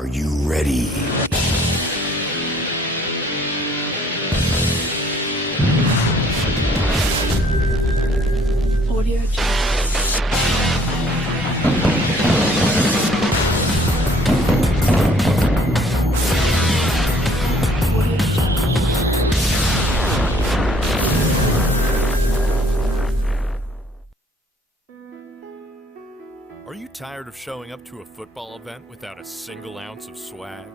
Are you ready? Audio. Are you tired of showing up to a football event without a single ounce of swag?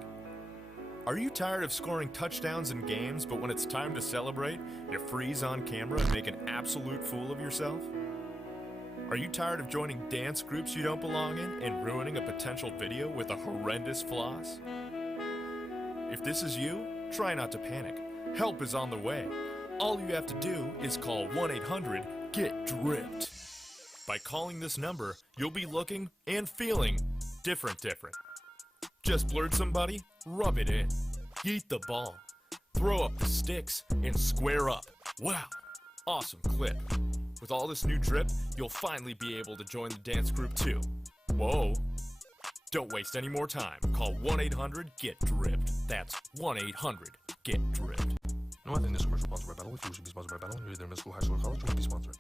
Are you tired of scoring touchdowns in games, but when it's time to celebrate, you freeze on camera and make an absolute fool of yourself? Are you tired of joining dance groups you don't belong in and ruining a potential video with a horrendous floss? If this is you, try not to panic. Help is on the way. All you have to do is call 1-800-GET-DRIPPED. By calling this number, you'll be looking and feeling different. Just blurred somebody? Rub it in. Yeet the ball. Throw up the sticks and square up. Wow, awesome clip. With all this new drip, you'll finally be able to join the dance group too. Whoa. Don't waste any more time. Call 1-800-GET-DRIPPED. That's 1-800-GET-DRIPPED. No, I think this commercial sponsored by Battle. If you should be sponsored by Battle, you're either middle school, high school, or college, you want to be sponsored.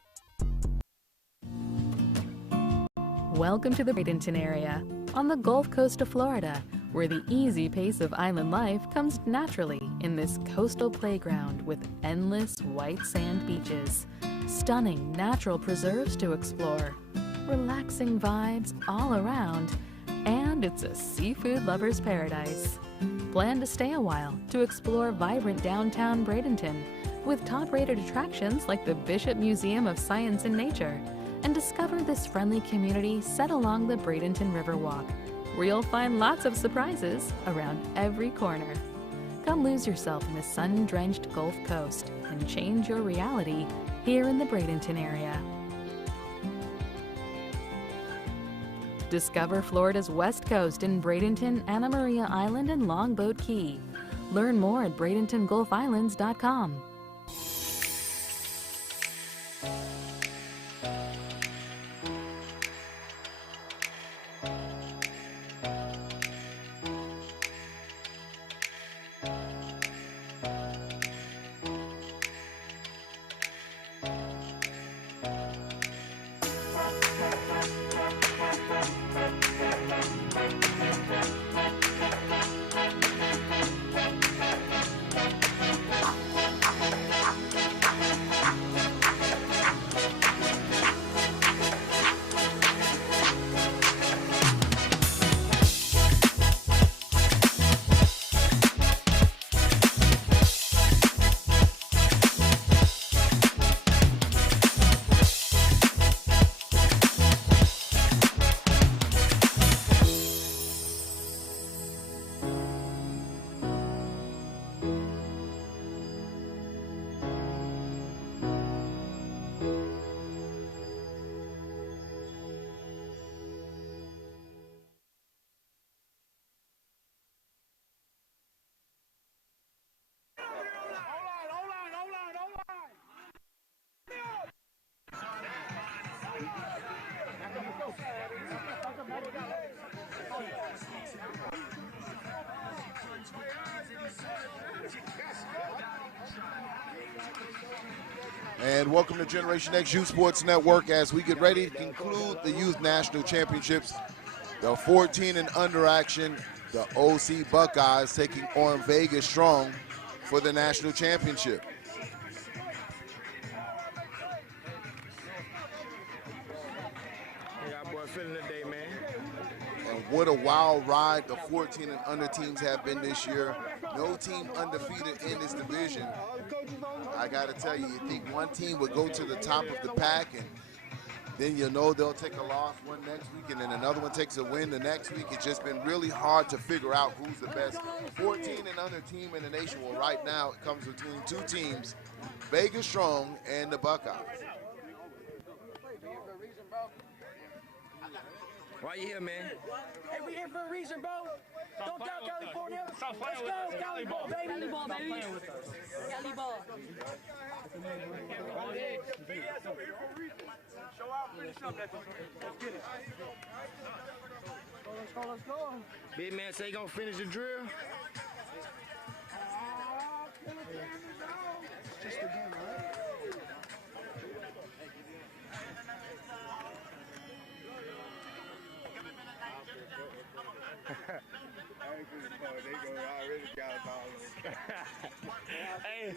Welcome to the Bradenton area, on the Gulf Coast of Florida, where the easy pace of island life comes naturally in this coastal playground with endless white sand beaches, stunning natural preserves to explore, relaxing vibes all around, and it's a seafood lover's paradise. Plan to stay a while to explore vibrant downtown Bradenton with top-rated attractions like the Bishop Museum of Science and Nature, and discover this friendly community set along the Bradenton Riverwalk, where you'll find lots of surprises around every corner. Come lose yourself in the sun-drenched Gulf Coast and change your reality here in the Bradenton area. Discover Florida's West Coast in Bradenton, Anna Maria Island, and Longboat Key. Learn more at BradentonGulfIslands.com. And welcome to Generation X Youth Sports Network as we get ready to conclude the Youth National Championships. The 14 and under action, the OC Buckeyes taking on Vegas Strong for the national championship. And what a wild ride the 14 and under teams have been this year. No team undefeated in this division. I got to tell you, you think one team would go to the top of the pack, and then you know they'll take a loss one next week, and then another one takes a win the next week. It's just been really hard to figure out who's the best 14 and under team in the nation. Well, right now it comes between two teams, Vegas Strong and the Buckeyes. Why you here, man? Hey, we here for a reason, bro. Don't doubt California. Let's go, Cali ball, baby. Cali ball, baby. Cali ball. Show out, finish up. Let's get it. Big man say he gonna finish the drill. Just a game, right? Hey.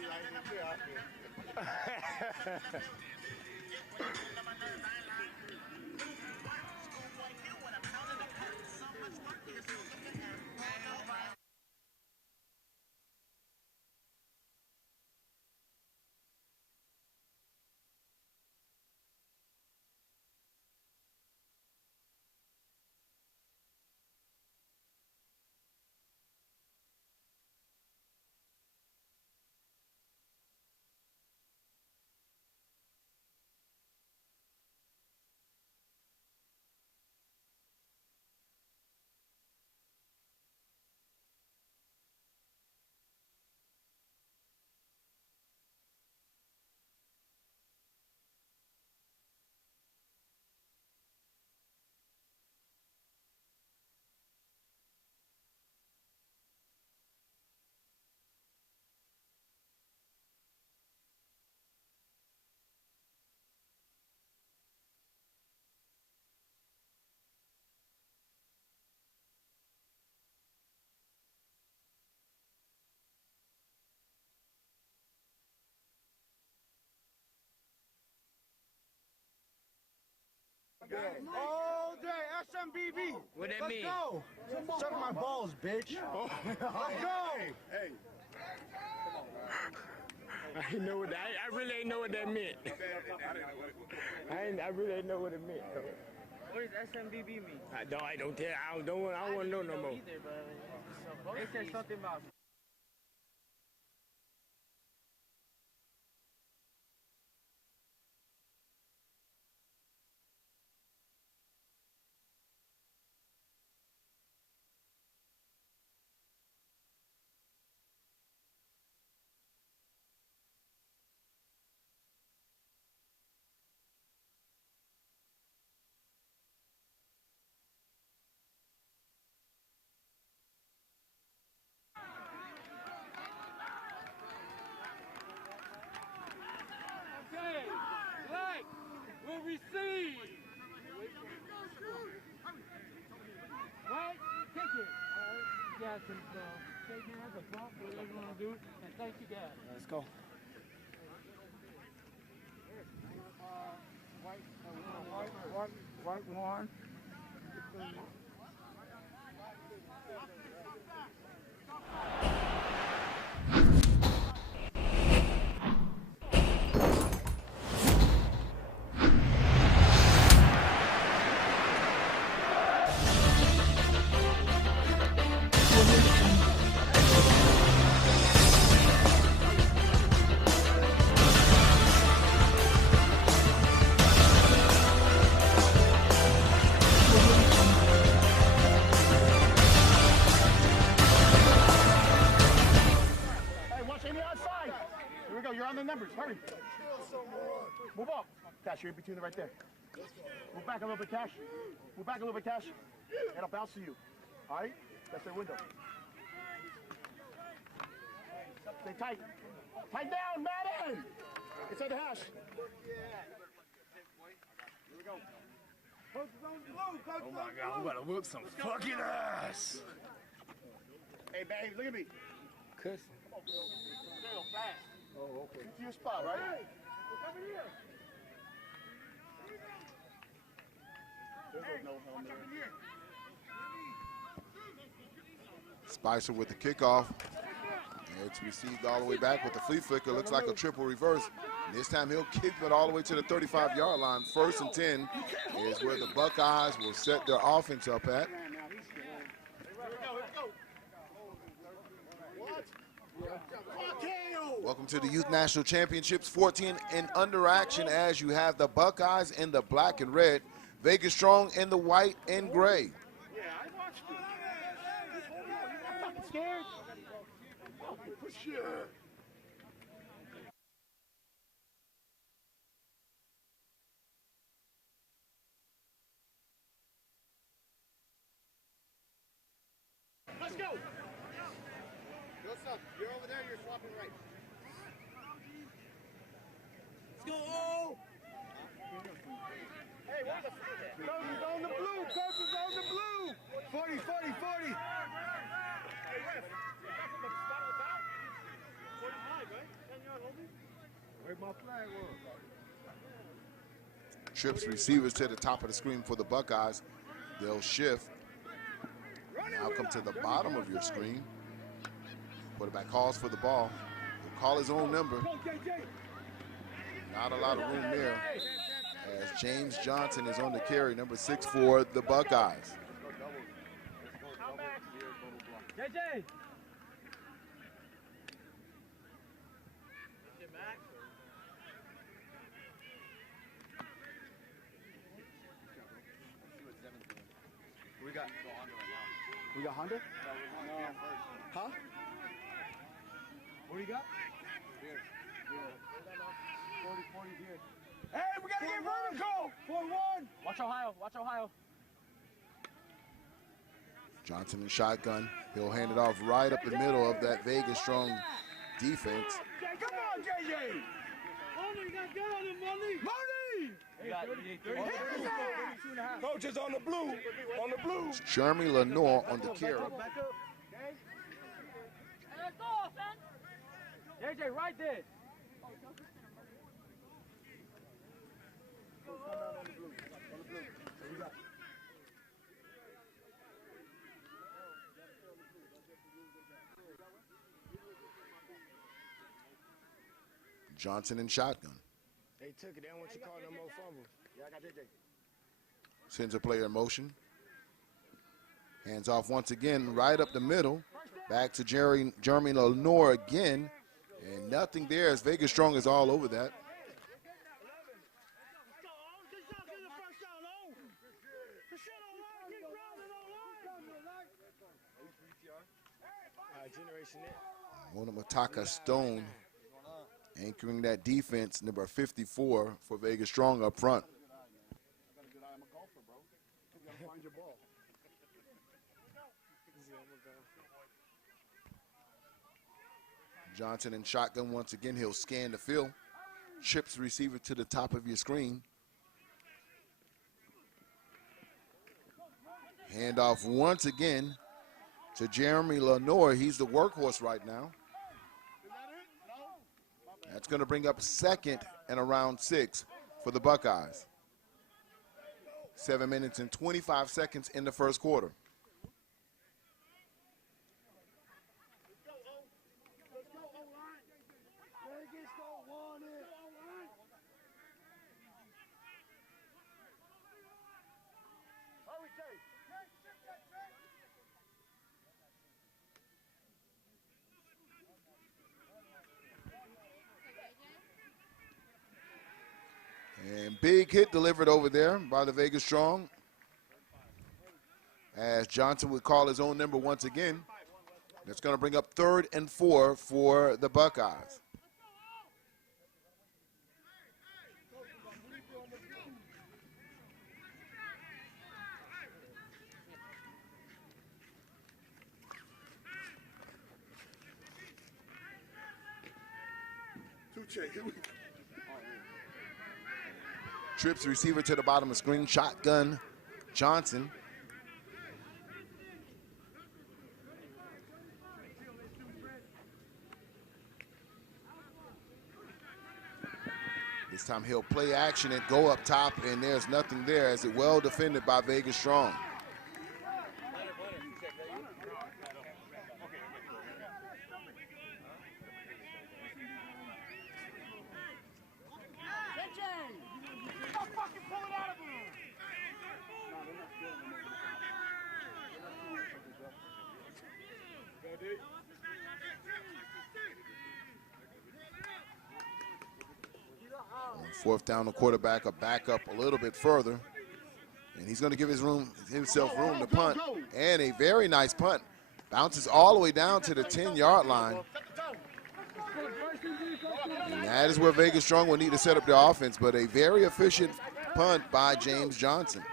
All day, SMBB. What that Let's mean? go. Suck my balls, bitch. Let's go. Hey. I know what I really ain't know what that meant. I really ain't know what it meant. What does SMBB mean? I don't tell. I don't want to know no more. Either, but they said something about. Okay, black will receive. Right? Kick it. All right. You guys can take hands or bump, whatever you want to do. And thank you guys. Let's go. White one. Hey, watch any outside. Here we go. You're on the numbers. Hurry. Move up. Cash, you're in between right there. Move back a little bit, Cash. Move back a little bit, Cash. It'll bounce to you. All right? That's their window. Stay tight. Tight down, Madden! Inside the hash. Here we go. Oh my God, I'm gonna whoop some fucking ass. Hey, man, look at me. Cuss. Oh, okay. Get to your spot, right? There's no helmet. Spicer with the kickoff. It's received all the way back with the flea flicker. Looks like a triple reverse. This time he'll kick it all the way to the 35-yard line. 1st and 10 is where the Buckeyes will set their offense up at. Welcome to the Youth National Championships 14 and under action as you have the Buckeyes in the black and red, Vegas Strong in the white and gray. Yeah, I watched it. I'm fucking scared. For sure. You're over there, you're swapping right. Let's go! Hey, where's the front at? Coach is on the blue. Coach is on the blue. 40, 40, 40. Hey, ref. Where's my flag was? Trips receivers to the top of the screen for the Buckeyes. They'll shift. Now come to the bottom of your screen. Quarterback calls for the ball. He'll call his own number. Not a lot of room there, as James Johnson is on the carry, number 6 for the Buckeyes. JJ! We got Honda? Huh? What do you got? Here. 40 here. Hey, we gotta get vertical! 4-1. Watch Ohio, watch Ohio. Johnson in shotgun. He'll hand it off right up the middle of that Vegas strong defense. Come on, JJ! Money, got good on him, Money! Money! Coach is on the blue. On the blue. It's Jeremy Lenore on the carry. JJ, right there. Johnson in shotgun. They took it. They don't want you to call no more fumbles. Yeah, I got JJ. Sends a player in motion. Hands off once again, right up the middle. Back to Jeremy Lenore again. And nothing there as Vegas Strong is all over that. Generation Monamataka Stone anchoring that defense, number 54 for Vegas Strong up front. I'm a golfer, bro. You gotta find your ball. Johnson in shotgun once again. He'll scan the field. Chips receiver to the top of your screen. Handoff once again to Jeremy Lenore. He's the workhorse right now. That's going to bring up 2nd and around 6 for the Buckeyes. 7 minutes and 25 seconds in the first quarter. And big hit delivered over there by the Vegas Strong, as Johnson would call his own number once again. That's going to bring up 3rd and 4 for the Buckeyes. Trips receiver to the bottom of the screen. Shotgun Johnson. This time he'll play action and go up top, and there's nothing there as it well defended by Vegas Strong. On 4th down, the quarterback will back up a little bit further, and he's going to give himself room to punt, and a very nice punt. Bounces all the way down to the 10-yard line. And that is where Vegas Strong will need to set up their offense, but a very efficient punt by James Johnson.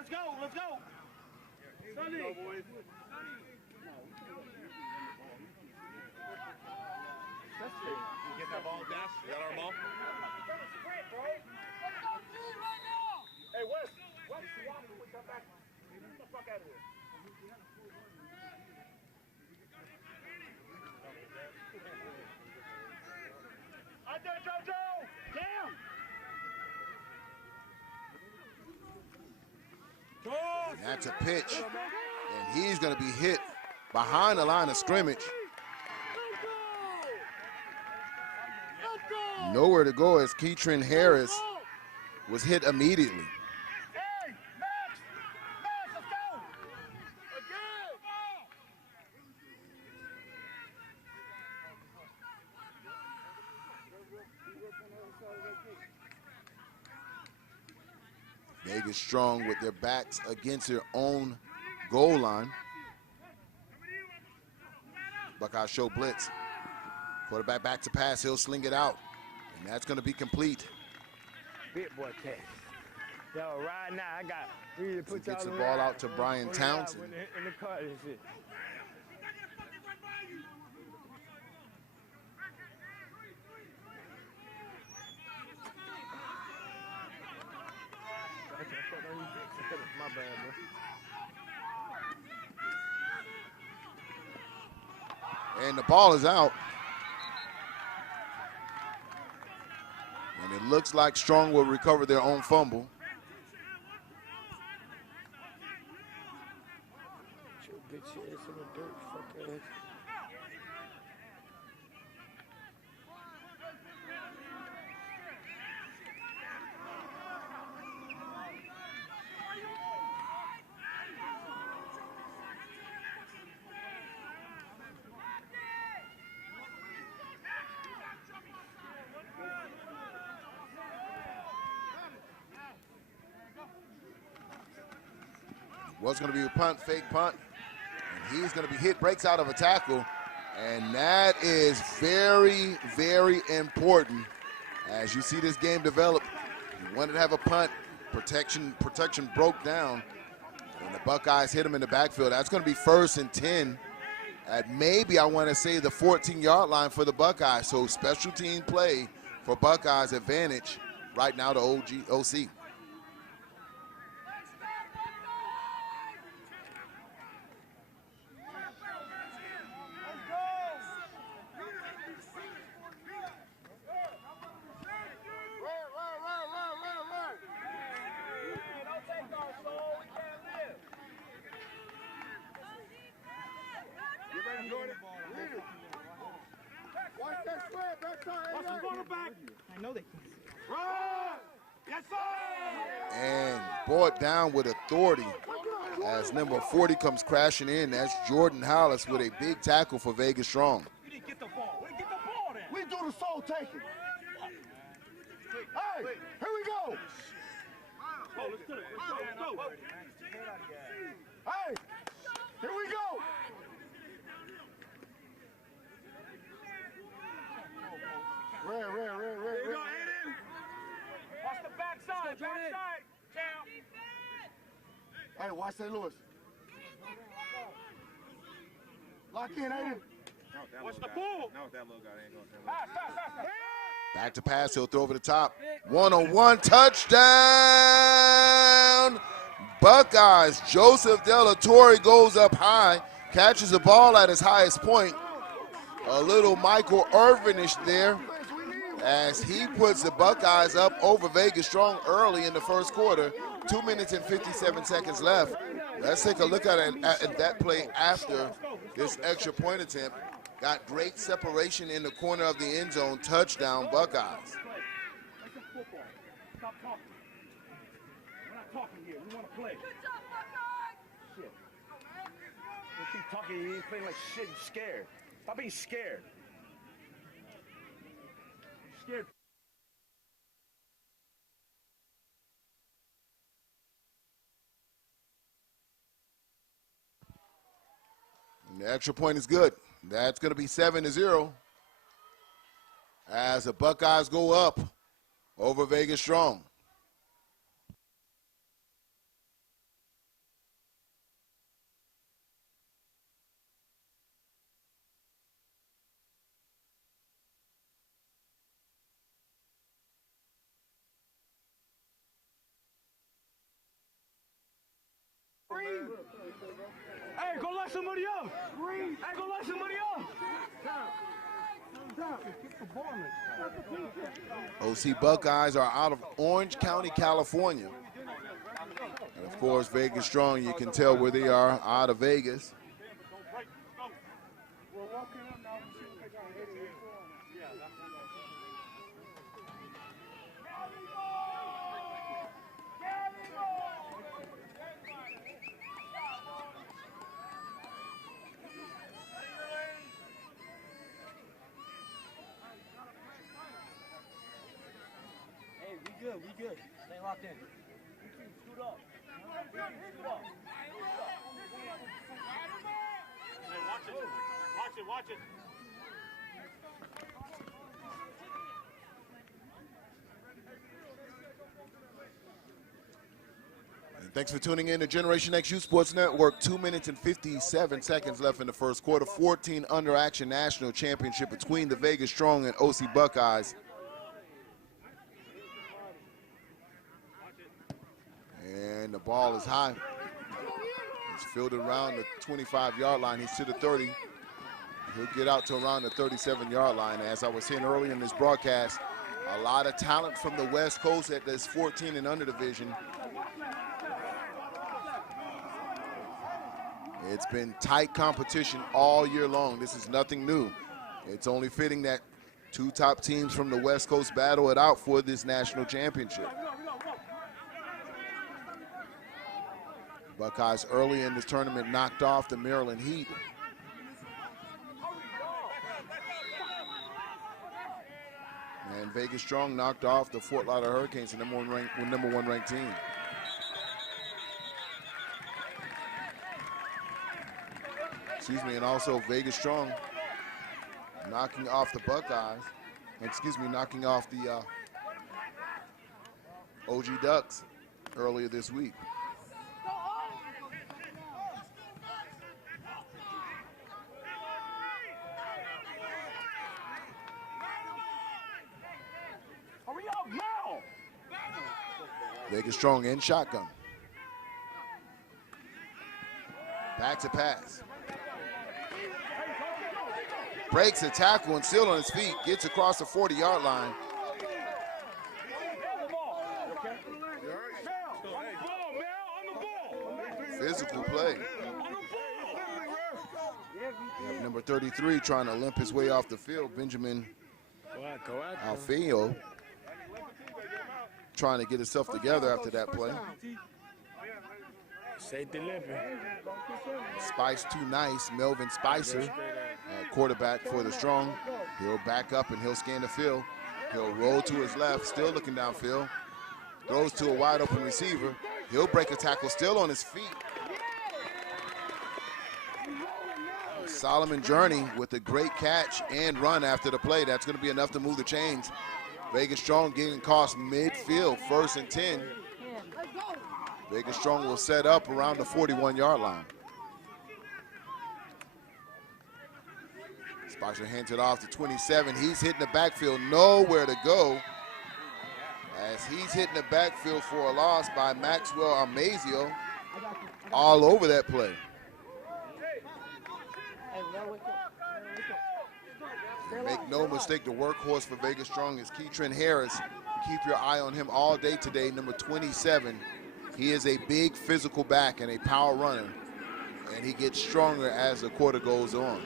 let's go. Sunny. Boys. You getting that ball, Dash? You got our ball? Hey, Wes, come back. Get the fuck out of here. Out there, JoJo! Down! And that's a pitch, and he's going to be hit behind the line of scrimmage. Nowhere to go as Keatron Harris was hit immediately. Hey, Max, let's go! Vegas strong with their backs against their own goal line. Buckeyes show blitz. Quarterback back to pass, he'll sling it out. And that's going to be complete. Big boy test. Yo, right now I got. We need to put He gets y'all the ball around out to Brian when Townsend. in the car and shit. My bad, bro. And the ball is out. And it looks like Strong will recover their own fumble. Bitch ass in the dirt, fuck ass. Was going to be a punt, fake punt. And he's going to be hit, breaks out of a tackle. And that is very, very important. As you see this game develop, you wanted to have a punt. Protection broke down. And the Buckeyes hit him in the backfield. That's going to be 1st and 10 at maybe, I want to say, the 14-yard line for the Buckeyes. So special team play for Buckeyes advantage right now to OC. And brought down with authority as number 40 comes crashing in. That's Jordan Hollis with a big tackle for Vegas Strong. We didn't get the ball. Where did get the ball then? We do the soul taking. Hey, here we go. Oh, let's do it. Let's go. Hey, here we go. Rare. There you go, Aiden. Watch the backside, champ. Hey, watch St. Louis. Lock in, Aiden. Watch the pool. No, that little guy ain't going to Pass. Back to pass, he'll throw over the top. One-on-one touchdown. Buckeyes. Joseph Delatorre goes up high, catches the ball at his highest point. A little Michael Irvinish there as he puts the Buckeyes up over Vegas Strong early in the first quarter. 2 minutes and 57 seconds left. Let's take a look at that play after this extra point attempt. Got great separation in the corner of the end zone. Touchdown, Buckeyes. Stop talking. We're not talking here. We want to play. Shit. You keep talking, you ain't playing like shit. You're scared. Stop being scared. You're scared. And the extra point is good. That's going to be 7-0 as the Buckeyes go up over Vegas Strong. let somebody else. I ain't gonna let somebody else. OC Buckeyes are out of Orange County, California. And of course, Vegas Strong, you can tell where they are, out of Vegas. We good. Stay locked in. Scoot up. Scoot up. Hey, watch it. And thanks for tuning in to Generation X Youth Sports Network. 2 minutes and 57 seconds left in the first quarter. 14 under action national championship between the Vegas Strong and OC Buckeyes. And the ball is high. It's fielded around the 25-yard line. He's to the 30. He'll get out to around the 37-yard line. As I was saying earlier in this broadcast, a lot of talent from the West Coast at this 14 and under division. It's been tight competition all year long. This is nothing new. It's only fitting that two top teams from the West Coast battle it out for this national championship. Buckeyes early in this tournament knocked off the Maryland Heat. And Vegas Strong knocked off the Fort Lauderdale Hurricanes, the number one ranked team. Excuse me, and also Vegas Strong knocking off the Buckeyes. Knocking off the OG Ducks earlier this week. Vegas Strong in shotgun. Back to pass. Breaks a tackle and still on his feet. Gets across the 40-yard line. Physical play. Number 33 trying to limp his way off the field. Benjamin Alfeo trying to get himself together after that play. Spice too nice. Melvin Spicer, quarterback for the Strong. He'll back up and he'll scan the field. He'll roll to his left, still looking downfield. Throws to a wide open receiver. He'll break a tackle, still on his feet. Solomon Journey with a great catch and run after the play. That's going to be enough to move the chains. Vegas Strong getting across midfield, 1st and 10. Vegas Strong will set up around the 41-yard line. Spicer hands it off to 27. He's hitting the backfield, nowhere to go. As he's hitting the backfield for a loss by Maxwell Amazio, all over that play. Make no mistake, the workhorse for Vegas Strong is Keatron Harris. Keep your eye on him all day today, number 27. He is a big physical back and a power runner, and he gets stronger as the quarter goes on.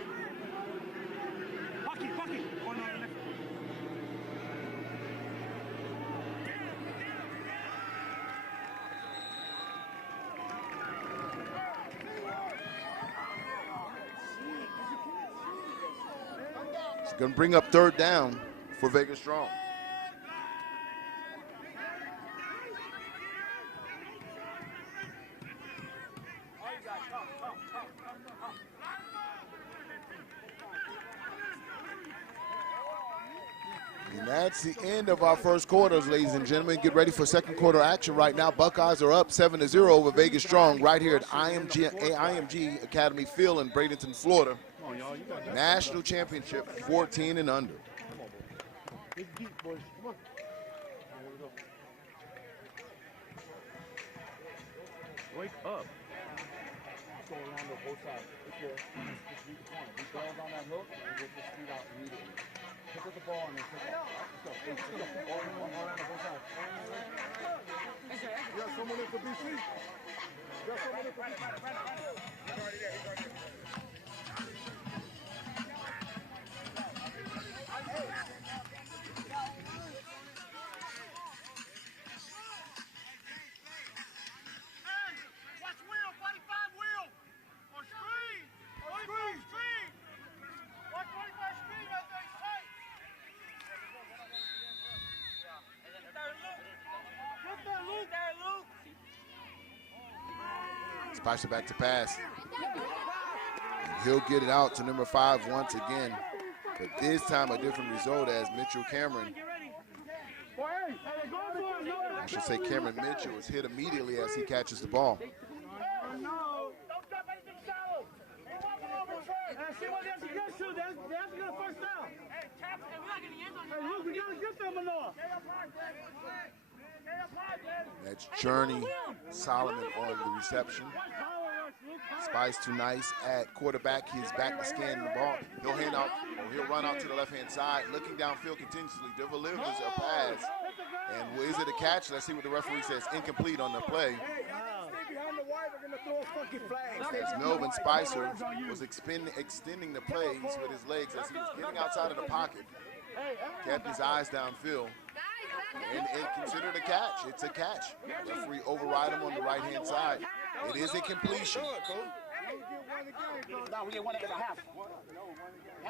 Going to bring up 3rd down for Vegas Strong. And that's the end of our first quarters, ladies and gentlemen. Get ready for second quarter action right now. Buckeyes are up 7-0 over Vegas Strong right here at IMG Academy Field in Bradenton, Florida. National championship, 14 and under. Wake up. go around the whole side. If you're just read the corner. He bails on that hook, and we'll just speed out immediately. Pick up the ball and then pick up. Let's go. Hey, let's go. All around the whole side. You got someone in for BC? You got someone in for BC? He's already there. He's already there. Spicer back to pass. He'll get it out to number 5 once again. But this time a different result as Mitchell Cameron, I should say Cameron Mitchell, is hit immediately as he catches the ball. That's Journey Solomon on the reception. Spice too nice at quarterback. He's back to scan the ball. He'll hand out, or he'll run out to the left-hand side, looking downfield continuously. Delivers a pass. And is it a catch? Let's see what the referee says. Incomplete on the play. As Melvin Spicer was extending the plays with his legs as he was getting outside of the pocket. Kept his eyes downfield. And considered a catch. It's a catch. Referee override him on the right-hand side. It is a completion.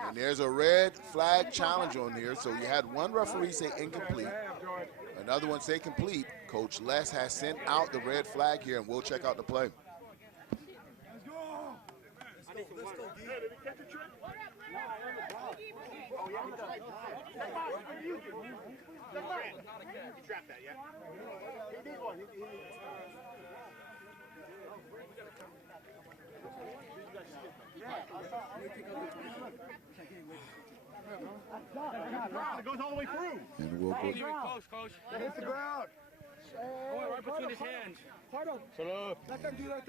And there's a red flag challenge on here. So you had one referee say incomplete, another one say complete. Coach Les has sent out the red flag here, and we'll check out the play. He trapped that, yeah? He did one. It goes all the way through. And we'll go. Close, coach. Hit the ground. Right between his hands.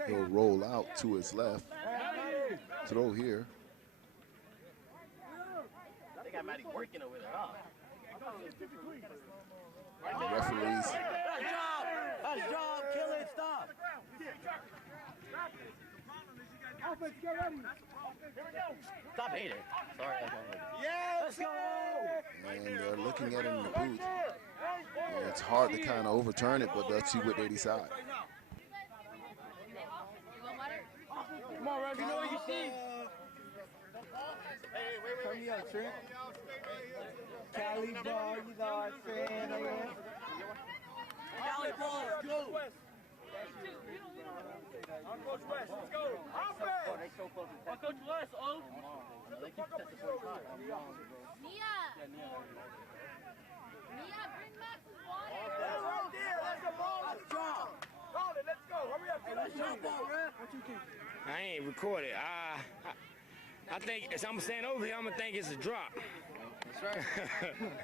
He'll roll out to his left. Throw here. I think I might be working over there, huh? The referees. Nice job, kill it, stop. Stop hating. Sorry, let's go. And they're looking at it in the booth. And it's hard to kind of overturn it, but let's see what they decide. Come on, Rev, you know what you see. Turn me up, Trent. Cali ball, you know what I'm saying? Cali ball, go. On Coach West, let's go. On Coach West, oh. Mia, bring back some water. That's right there. That's the ball. Let's go. Call it. Let's go. Hurry up. Hey, let's jump ball, Rev. What you think? I ain't recorded. I think as I'm standing over here, I'm gonna think it's a drop. That's right.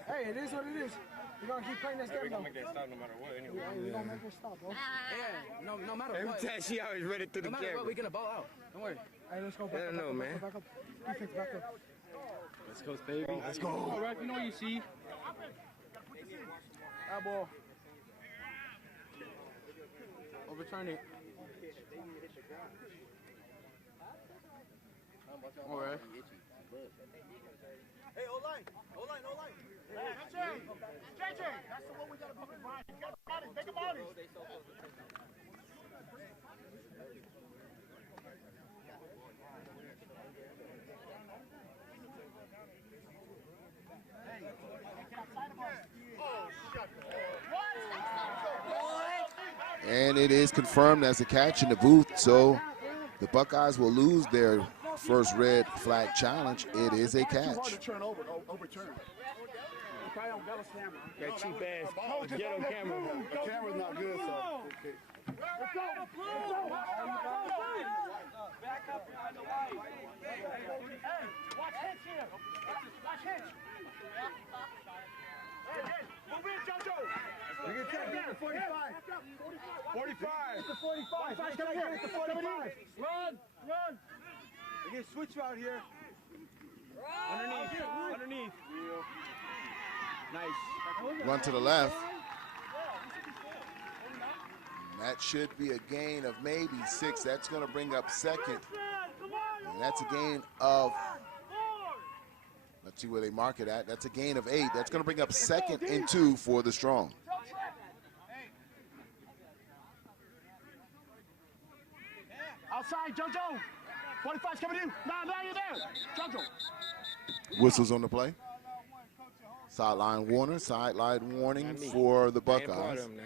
Hey, it is what it is. We're gonna keep playing this game. We're gonna make that stop no matter what. Anyway, we're gonna make it stop, bro. Yeah, no matter Every what. time she always ready through No the matter camera. what, we're gonna ball out. Don't worry. Hey, let's go back I don't know, man. back up. Defense, back up. Let's go, baby. Let's go. All right, you know what you see. That ball. Overturn it. All right. Hey, O-line. O-line. That's it. JJ. That's the one we gotta put in Ryan. You gotta body. Make a body. And it is confirmed as a catch in the booth. So the Buckeyes will lose their first red flag challenge. It is a catch. Overturn. That cheap ass ghetto camera. The camera's not good, so. Okay. Let's go. Back up behind the line. Hey, watch Hitch here. Watch Hitch. Hey, move in, JoJo. You can take that. 45. 45. It's the 45. 45 coming here. It's the 45. Run! Run! We get switch out here. Underneath. Nice. Run to the left. That should be a gain of maybe 6. That's going to bring up second. And that's a gain of, let's see where they mark it at. That's a gain of 8. That's going to bring up second and 2 for the Strong. Outside, JoJo. 45's coming in. Now you're there. JoJo. Whistles on the play. Sideline warner, sideline warning for the Buckeyes. We don't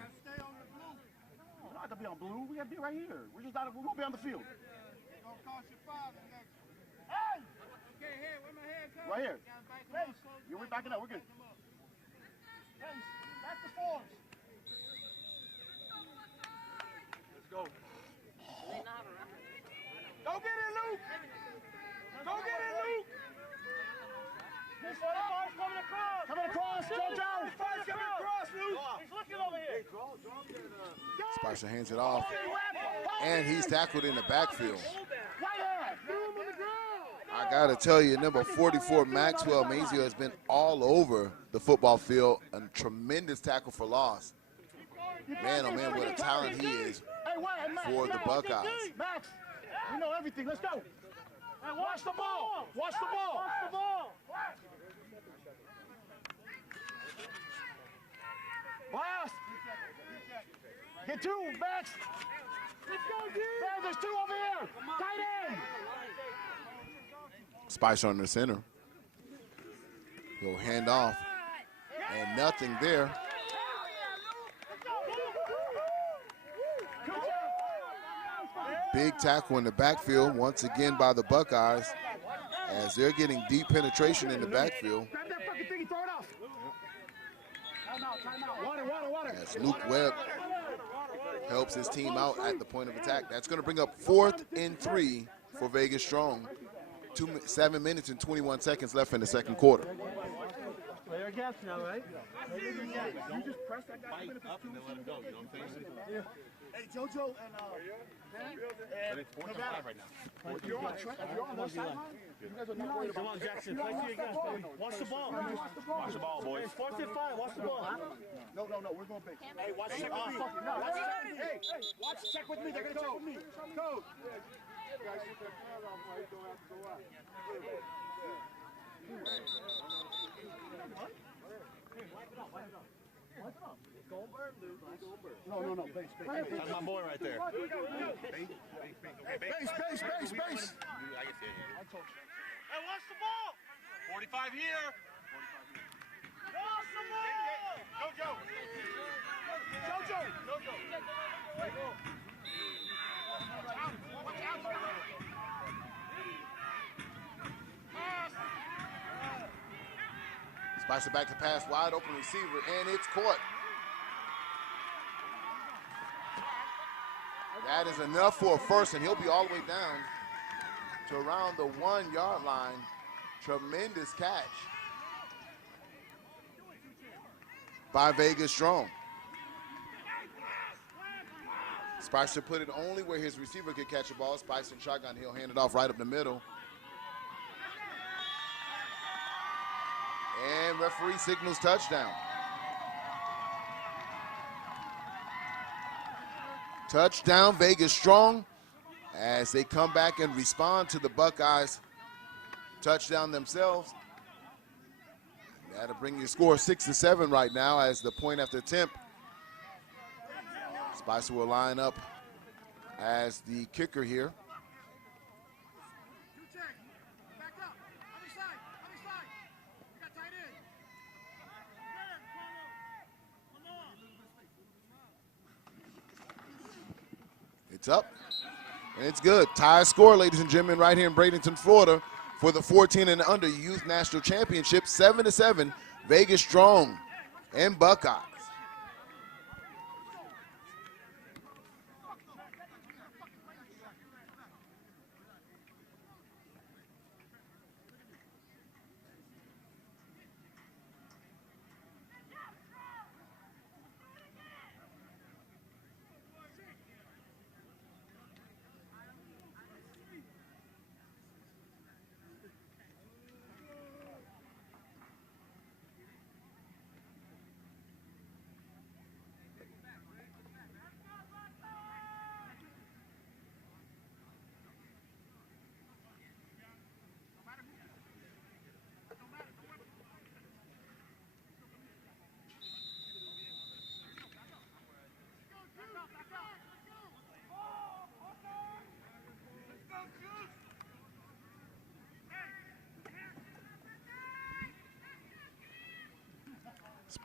have to be on blue. We have to be right here. We're going to be on the field. Hey! Right here. You're backing up. We're good. Hey, back to fours. Let's go. Go get it, Luke. Go get it, Luke. This 45's coming across. Coming across, JoJo. 45's coming across, Luke. He's looking over here. Spicer hands it off, and he's tackled in the backfield. I got to tell you, number 44, Maxwell Mazio, has been all over the football field. A tremendous tackle for loss. Man, oh man, what a talent he is for the Buckeyes. Max, we know everything. Let's go. Hey, watch the ball. Watch the ball. Watch the ball. Blast. Get 2, Max. Let's go, dude. There's 2 over here. Tight end. Spicer on the center. He'll hand off, and nothing there. Big tackle in the backfield once again by the Buckeyes as they're getting deep penetration in the backfield. Grab that fucking thing and throw it off. Time out. Water. As Luke Webb helps his team out at the point of attack. That's going to bring up 4th and 3 for Vegas Strong. 7 minutes and 21 seconds left in the second quarter. Player gas now, right? You just press that guy up and then let him go. You know what I'm saying? Hey, JoJo and It's 4 right now. if you're on that sideline, you guys are not worried about. Come on, Jackson. Play to your guys, baby. Watch the ball. Watch the ball, boys. It's 4th and 5. Watch the ball. No, we're going big. Hey, watch check with me. No, hey, watch check with me. They're going to check with me. Go. No, base. That's my boy right there. Base. I can see it. Hey, watch the ball. 45 here. Watch the ball. JoJo. Spicer back to pass, wide open receiver, and it's caught. That is enough for a first, and he'll be all the way down to around the 1-yard line. Tremendous catch by Vegas Strong. Spicer put it only where his receiver could catch the ball. Spicer and shotgun, he'll hand it off right up the middle. And referee signals touchdown. Touchdown, Vegas Strong, as they come back and respond to the Buckeyes touchdown themselves. That'll bring your score 6-7 right now as the point after attempt. Spicer will line up as the kicker here. It's up, and it's good. Tie score, ladies and gentlemen, right here in Bradenton, Florida, for the 14 and under Youth National Championship, 7-7, Vegas Strong and Buckeyes.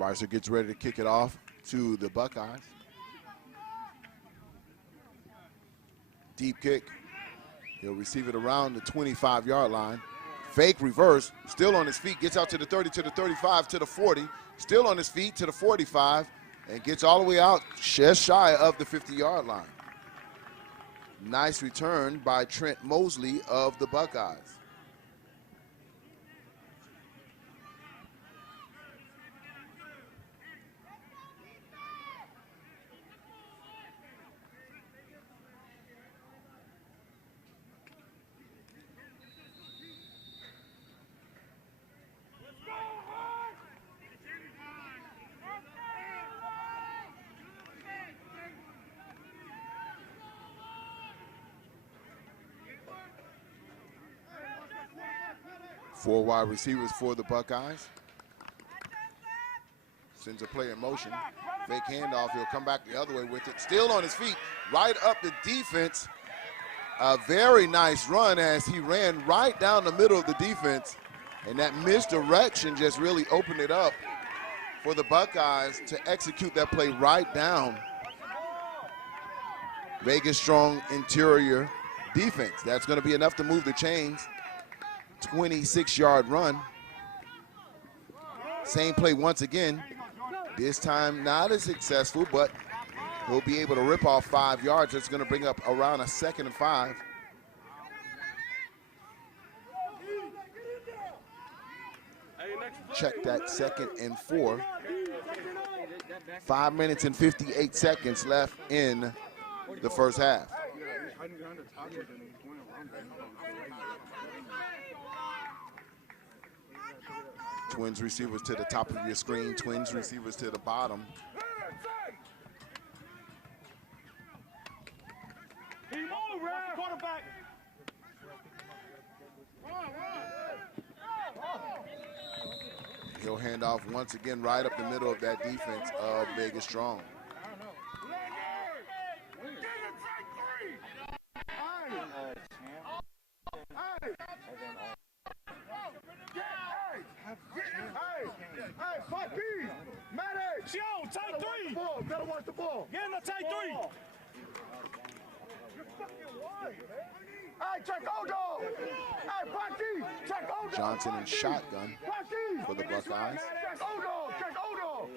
Spicer gets ready to kick it off to the Buckeyes. Deep kick. He'll receive it around the 25-yard line. Fake reverse, still on his feet, gets out to the 30, to the 35, to the 40, still on his feet to the 45, and gets all the way out just shy of the 50-yard line. Nice return by Trent Mosley of the Buckeyes. Four wide receivers for the Buckeyes. Sends a player in motion. Fake handoff. He'll come back the other way with it. Still on his feet. Right up the defense. A very nice run as he ran right down the middle of the defense. And that misdirection just really opened it up for the Buckeyes to execute that play right down Vegas strong interior defense. That's going to be enough to move the chains. 26-yard run. Same play once again. This time not as successful, but he'll be able to rip off 5 yards. That's going to bring up around a 2nd and 5. Check that 2nd and 4. 5 minutes and 58 seconds left in the first half. Twins receivers to the top of your screen, Twins receivers to the bottom. He'll hand off once again right up the middle of that defense of Vegas Strong. Tight three. Better watch the ball. Get in the tight three. You're fucking lying, man. Hey, check Odo. Hey, Bucky. Check Odo. Johnson in shotgun for the Buckeyes. Check Odo. Check Odo.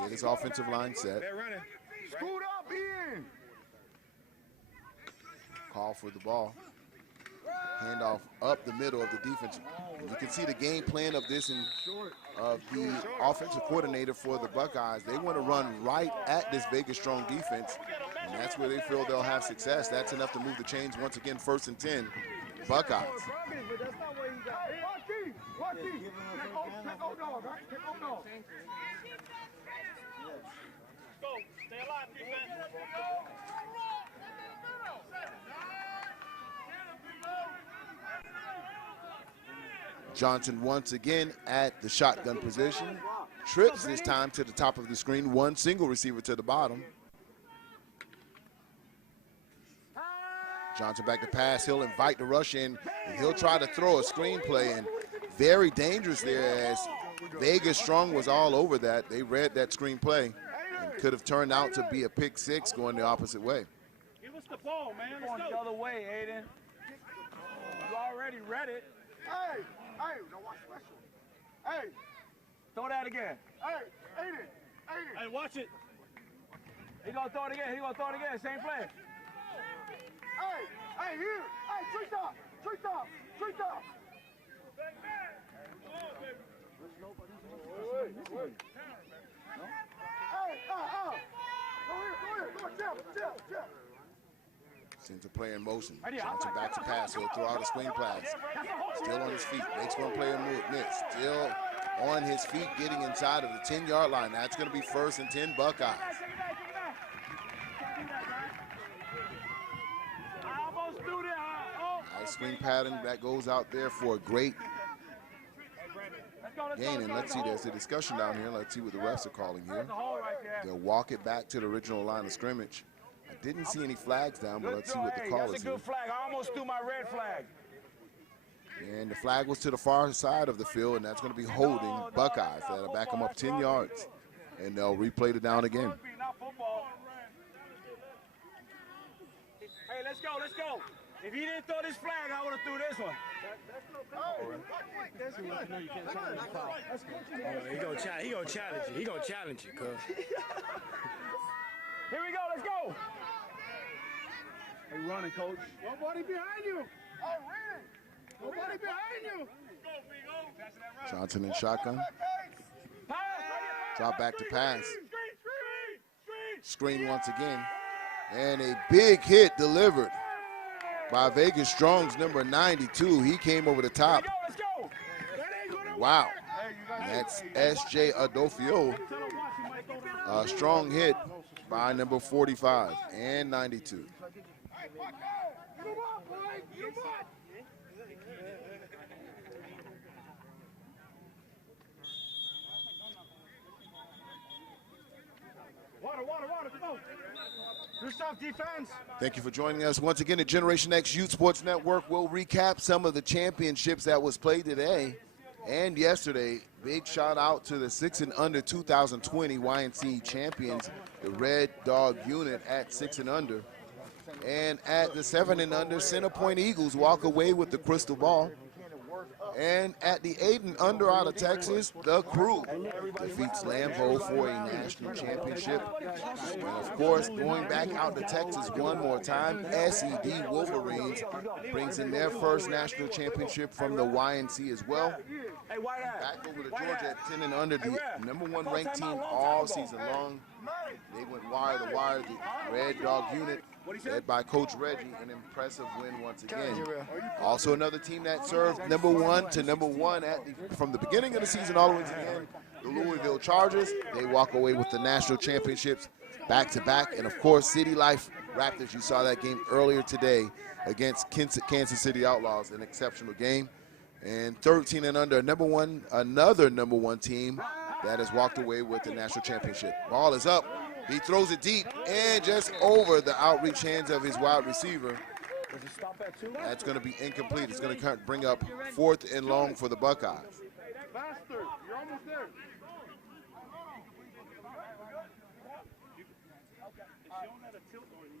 Get his offensive line set. Scoot up, Ian. Call for the ball. Handoff up the middle of the defense. And you can see the game plan of this and of the offensive coordinator for the Buckeyes. They want to run right at this Vegas strong defense, and that's where they feel they'll have success. That's enough to move the chains once again. 1st and 10, Buckeyes. Johnson once again at the shotgun position. Trips this time to the top of the screen. One single receiver to the bottom. Johnson back to pass. He'll invite the rush in, and he'll try to throw a screenplay. And very dangerous there as Vegas Strong was all over that. They read that screenplay and could have turned out to be a pick 6 going the opposite way. Give us the ball, man. Going the other way, Aiden. You already read it. Hey, don't watch special. Hey, throw that again. Hey, Aiden. Hey, watch it. He gonna throw it again. Same play. Hey, here. Hey, tree top. Chill. Sends a player in motion. Johnson back to pass. He'll throw out a screen pass. Still on his feet. Makes one player miss. Still on his feet, getting inside of the 10-yard line. That's going to be 1st and 10 Buckeyes. Nice screen pattern that goes out there for a great gain. And let's see, there's a discussion down here. Let's see what the refs are calling here. They'll walk it back to the original line of scrimmage. I didn't see any flags down, but let's see what the call is. That's a good flag. I almost threw my red flag. And the flag was to the far side of the field, and that's going to be holding Buckeyes. That'll back them up 10 yards, and they'll replay the down again. Hey, let's go, let's go. If he didn't throw this flag, I would have threw this one. He gonna challenge you. He gonna challenge you, cuz. Here we go, let's go. Hey, running, coach. Nobody behind you. Nobody behind you. Johnson in shotgun. Drop back to pass. Screen once again. And a big hit delivered by Vegas Strong's number 92. He came over the top. Wow. That's S.J. Adolfio. A strong hit by number 45 and 92. Water, come on. Good stuff, defense. Thank you for joining us once again. The Generation X Youth Sports Network will recap some of the championships that was played today and yesterday. Big shout out to the 6 and under 2020 YNC champions, the Red Dog unit at 6 and under. And at the 7 and under, Center Point Eagles walk away with the crystal ball. And at the 8 and under out of Texas, the Crew defeats Lambeau for a national championship. And of course, going back out to Texas one more time, SED Wolverines brings in their first national championship from the YNC as well. Back over to Georgia at 10 and under, the #1 ranked team all season long. They went wire to wire, the Red Dog unit, led by Coach Reggie, an impressive win once again. Also another team that served #1 to #1 from the beginning of the season all the way to the end, the Louisville Chargers. They walk away with the national championships back-to-back. And of course, City Life Raptors, you saw that game earlier today against Kansas City Outlaws, an exceptional game. And 13 and under, another #1 team that has walked away with the national championship. Ball is up. He throws it deep and just over the outreach hands of his wide receiver. That's going to be incomplete. It's going to bring up 4th and long for the Buckeyes. Faster. You're almost there.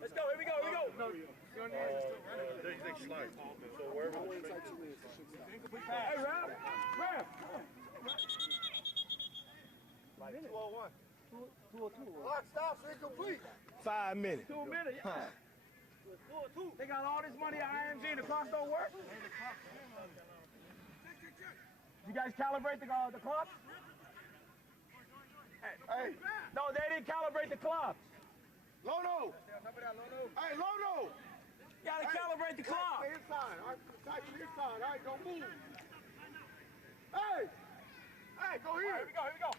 Let's go, here we go. Hey, Ralph. 201. 202. Clock stops, incomplete. 5 minutes. 2 minutes. Huh. They got all this money at IMG and the clock don't work? You guys calibrate the clock? Hey. No, they didn't calibrate the clock. Lono. Hey, Lono. You gotta calibrate the clock. Stay inside. All right, tight inside. All right, don't move. Hey. Hey, go here. Here we go. Go.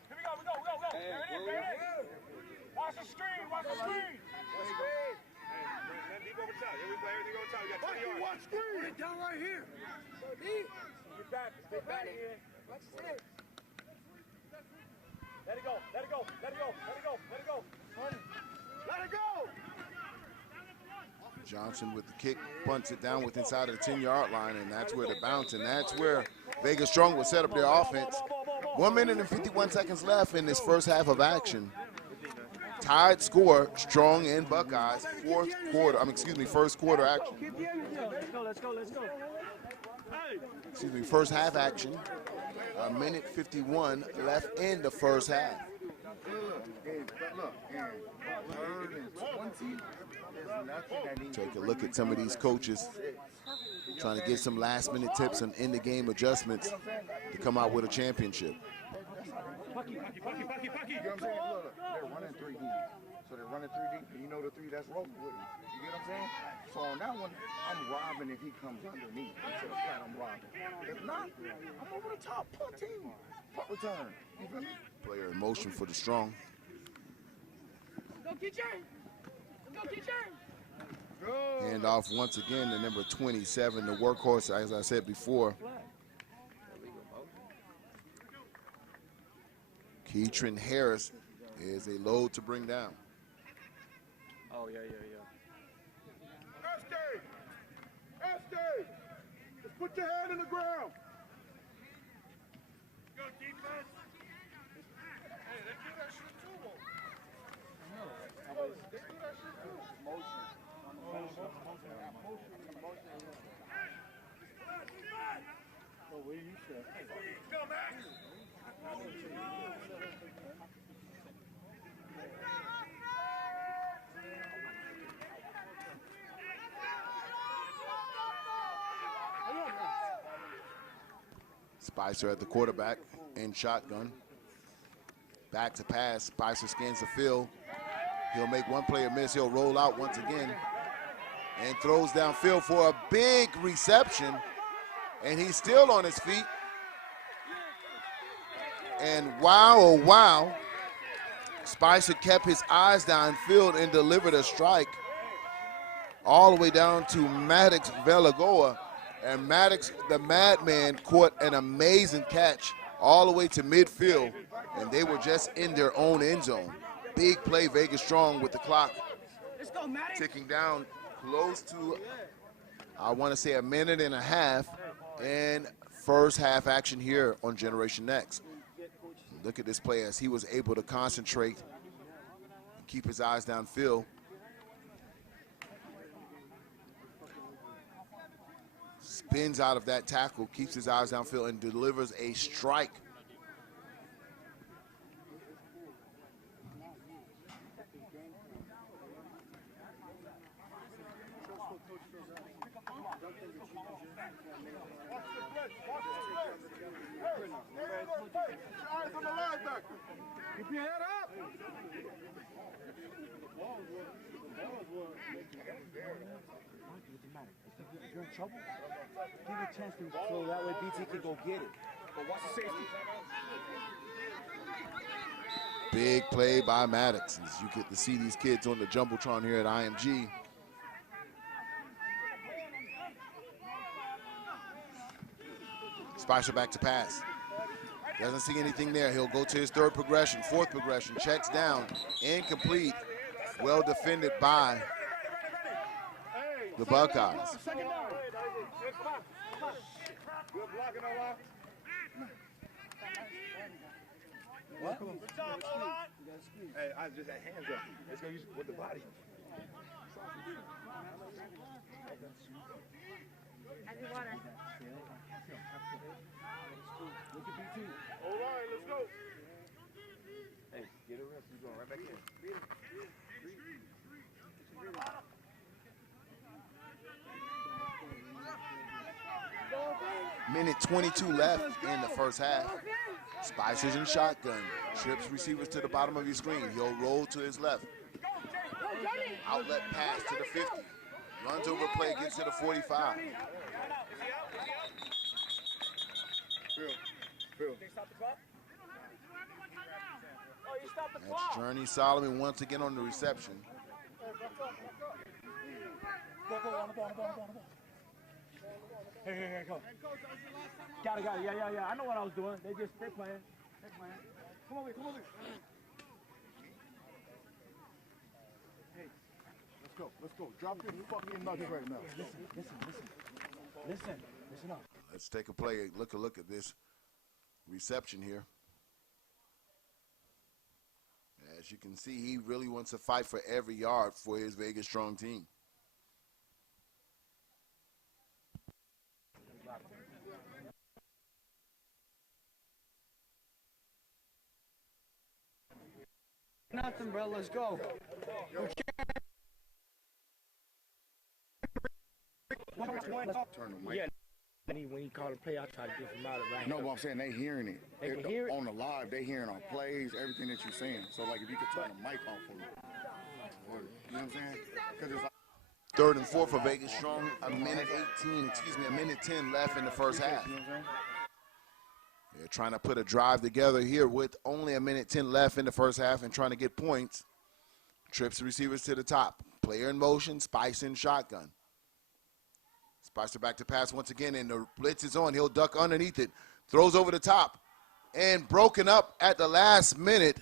There it is. Watch the screen. Deep over top. Here we play everything over top. We got 20 yards. Watch screen. Put it down right here. So deep. Get back here. Watch this. Let it go. Let it go. Johnson with the kick, punts it down with inside of the 10-yard line, and that's where the bounce, and that's where Vegas Strong will set up their offense. 1 minute and 51 seconds left in this first half of action. Tied score, Strong and Buckeyes, first quarter action. Let's go. First half action. A minute 51 left in the first half. Take a look at some of these coaches trying to get some last-minute tips on in-the-game adjustments to come out with a championship. Pucky. You know what I'm saying? Look, they're running 3 deep. So they're running 3 deep, and you know the 3 that's rolling with him. You get what I'm saying? So on that one, I'm robbing if he comes underneath. To the flat, I'm robbing. If not, I'm over the top. Punt team. Punt return. You feel me? Player in motion for the Strong. Go get your. Hand off once again to number 27, the workhorse, as I said before. Keatron Harris is a load to bring down. Oh, yeah. Put your hand in the ground. Go defense. Hey, they do that shit too, though. Oh, what do you say? Go, Max. Spicer at the quarterback in shotgun. Back to pass. Spicer scans the field. He'll make one player miss. He'll roll out once again and throws downfield for a big reception. And he's still on his feet. And wow, oh wow, Spicer kept his eyes downfield and delivered a strike all the way down to Maddox Velagoa. And Maddox, the madman, caught an amazing catch all the way to midfield, and they were just in their own end zone. Big play, Vegas strong with the clock ticking down close to, I want to say, a minute and a half, and first half action here on Generation Next. Look at this play as he was able to concentrate and keep his eyes downfield. Spins out of that tackle, keeps his eyes downfield, and delivers a strike. Keep your head up. If you're in trouble, give it a chance to, so that way BT can go get it. But watch the safety. Big play by Maddox as you get to see these kids on the Jumbotron here at IMG. Spicer back to pass. Doesn't see anything there. He'll go to his third progression, fourth progression, checks down, incomplete. Well defended by the Buckeyes. What? Hey, I just had hands up. Let's go use it with the body. I need water. Look at BT. All right, let's go. Hey, get a rest. He's going right back in. Minute 22 left in the first half. Spicer's in shotgun. Trips receivers to the bottom of your screen. He'll roll to his left. Outlet pass to the 50. Runs over play, gets to the 45. That's Journey Solomon once again on the reception. Go, on the ball. Hey, go. Got it. Yeah. I know what I was doing. They're playing. Come over here. Hey, let's go. Drop this fucking nugget right now. Listen up. Let's take a play. Look at this reception here. As you can see, he really wants to fight for every yard for his Vegas Strong team. Nothing, bro. Let's go. Yeah. When he called a play, I try to get him out of right. No, but I'm saying they hearing it. They can hear it? On the live, they hearing our plays, everything that you're saying. So, like, if you could turn the mic off for me. You know what I'm saying? Because it's like... Third and 4 for Vegas Strong. A minute 10 left in the first half. They're trying to put a drive together here with only a minute 10 left in the first half and trying to get points. Trips receivers to the top. Player in motion, Spicer in shotgun. Spicer back to pass once again, and the blitz is on. He'll duck underneath it. Throws over the top. And broken up at the last minute.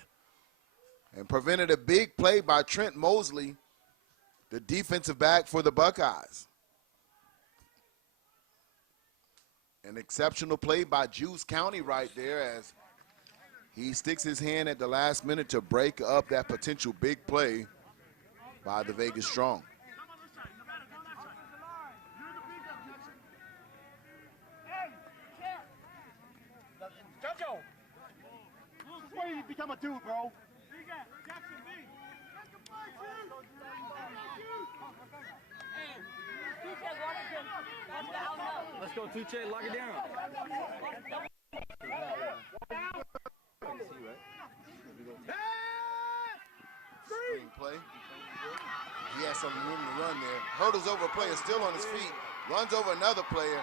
And prevented a big play by Trent Mosley, the defensive back for the Buckeyes. An exceptional play by Juice County right there as he sticks his hand at the last minute to break up that potential big play by the Vegas Strong. Jojo! This is where you become a dude, bro. Let's go, TJ, lock it down. Screen play. He has some room to run there. Hurdles over a player, still on his feet. Runs over another player.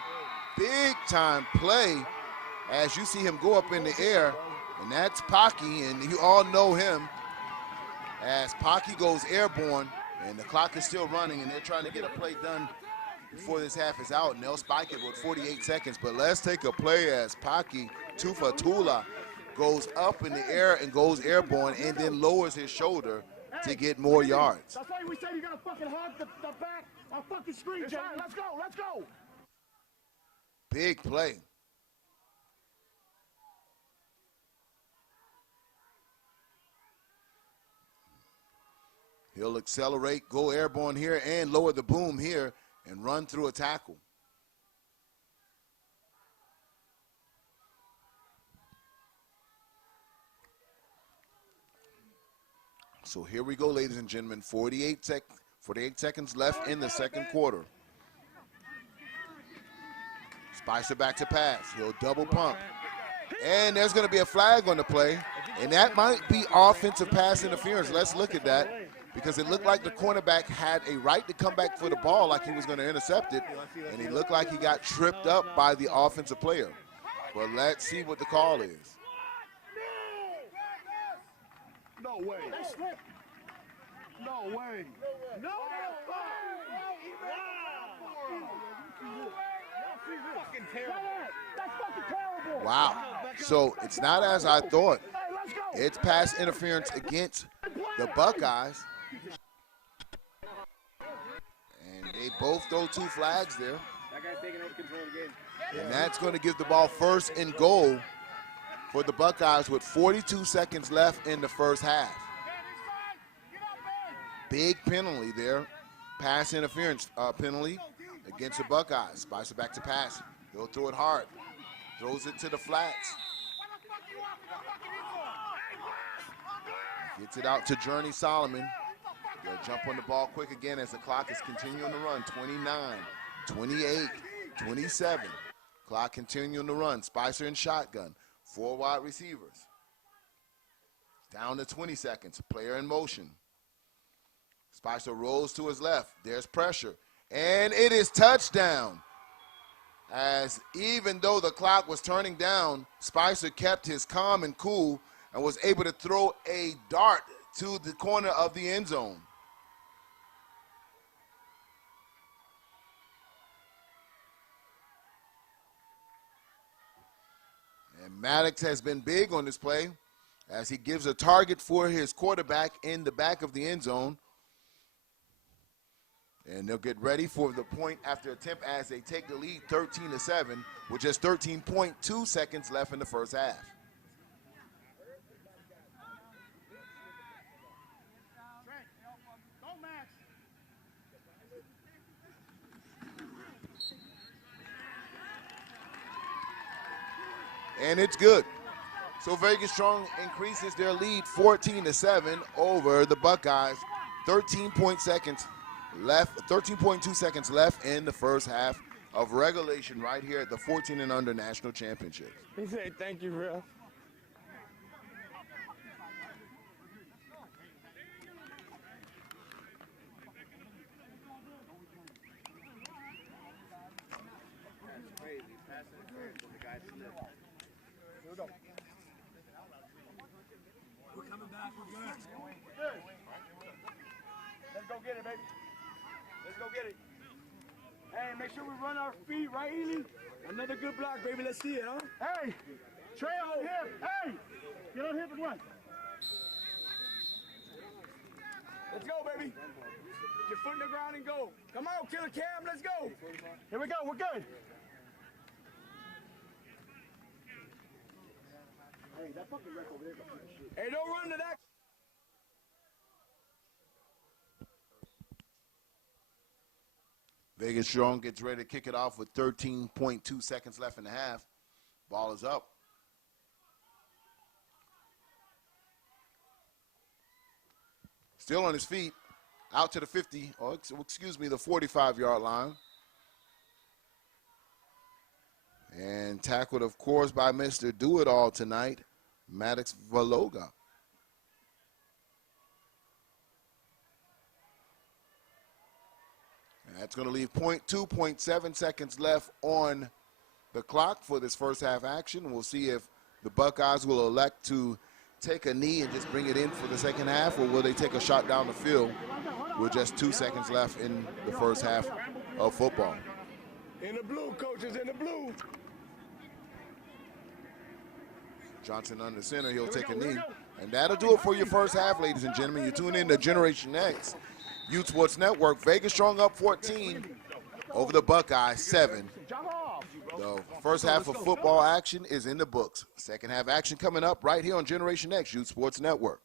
Big time play as you see him go up in the air. And that's Pocky, and you all know him as Pocky goes airborne, and the clock is still running, and they're trying to get a play done before this half is out, and they'll spike it with 48 seconds. But let's take a play as Pocky Tufatula goes up in the air and goes airborne and then lowers his shoulder to get more yards. That's why we said you gotta fucking hog the back on fucking screen, Jay. Let's go, let's go. Big play. He'll accelerate, go airborne here, and lower the boom here and run through a tackle. So here we go, ladies and gentlemen. 48 seconds left in the second quarter. Spicer back to pass. He'll double pump. And there's going to be a flag on the play, and that might be offensive pass interference. Let's look at that, because it looked like the cornerback had a right to come back for the ball like he was going to intercept it, and he looked like he got tripped up by the offensive player. But let's see what the call is. No way. No way. No way. Fucking terrible. That's fucking terrible. Wow. So it's not as I thought. It's pass interference against the Buckeyes. And they both throw two flags there. That guy's taking over control of the game. And that's going to give the ball first and goal for the Buckeyes with 42 seconds left in the first half. Big penalty there. Pass interference penalty against the Buckeyes. Spicer back to pass. He'll throw it hard. Throws it to the flats. Gets it out to Journey Solomon. They'll jump on the ball quick again as the clock is continuing to run. 29, 28, 27. Clock continuing to run. Spicer in shotgun. 4 wide receivers. Down to 20 seconds. Player in motion. Spicer rolls to his left. There's pressure. And it is touchdown. As even though the clock was turning down, Spicer kept his calm and cool and was able to throw a dart to the corner of the end zone. And Maddox has been big on this play as he gives a target for his quarterback in the back of the end zone. And they'll get ready for the point after attempt as they take the lead 13-7 with just 13.2 seconds left in the first half. And it's good. So Vegas Strong increases their lead 14-7 over the Buckeyes. 13.2 seconds left in the first half of regulation right here at the 14 and under national championship. He said, thank you, bro. We're coming back. We're good. Let's go get it, baby. Let's go get it. Hey, make sure we run our feet, right, Ely? Another good block, baby. Let's see it, huh? Hey, Trey on hip. Hey, get on hip and run. Let's go, baby. Get your foot in the ground and go. Come on, Killer Cam, let's go. Here we go. We're good. Hey, don't run to that. Vegas Strong gets ready to kick it off with 13.2 seconds left in the half. Ball is up. Still on his feet, out to the 50, or excuse me, the 45-yard line. And tackled, of course, by Mr. Do-It-All tonight, Maddox Valoga. And that's going to leave 0.7 seconds left on the clock for this first half action. We'll see if the Buckeyes will elect to take a knee and just bring it in for the second half, or will they take a shot down the field with just 2 seconds left in the first half of football. In the blue, coaches, in the blue. Johnson under center, he'll take a knee. And that'll do it for your first half, ladies and gentlemen. You tune in to Generation X, Youth Sports Network. Vegas Strong up 14 over the Buckeyes 7. The first half of football action is in the books. Second half action coming up right here on Generation X, Youth Sports Network.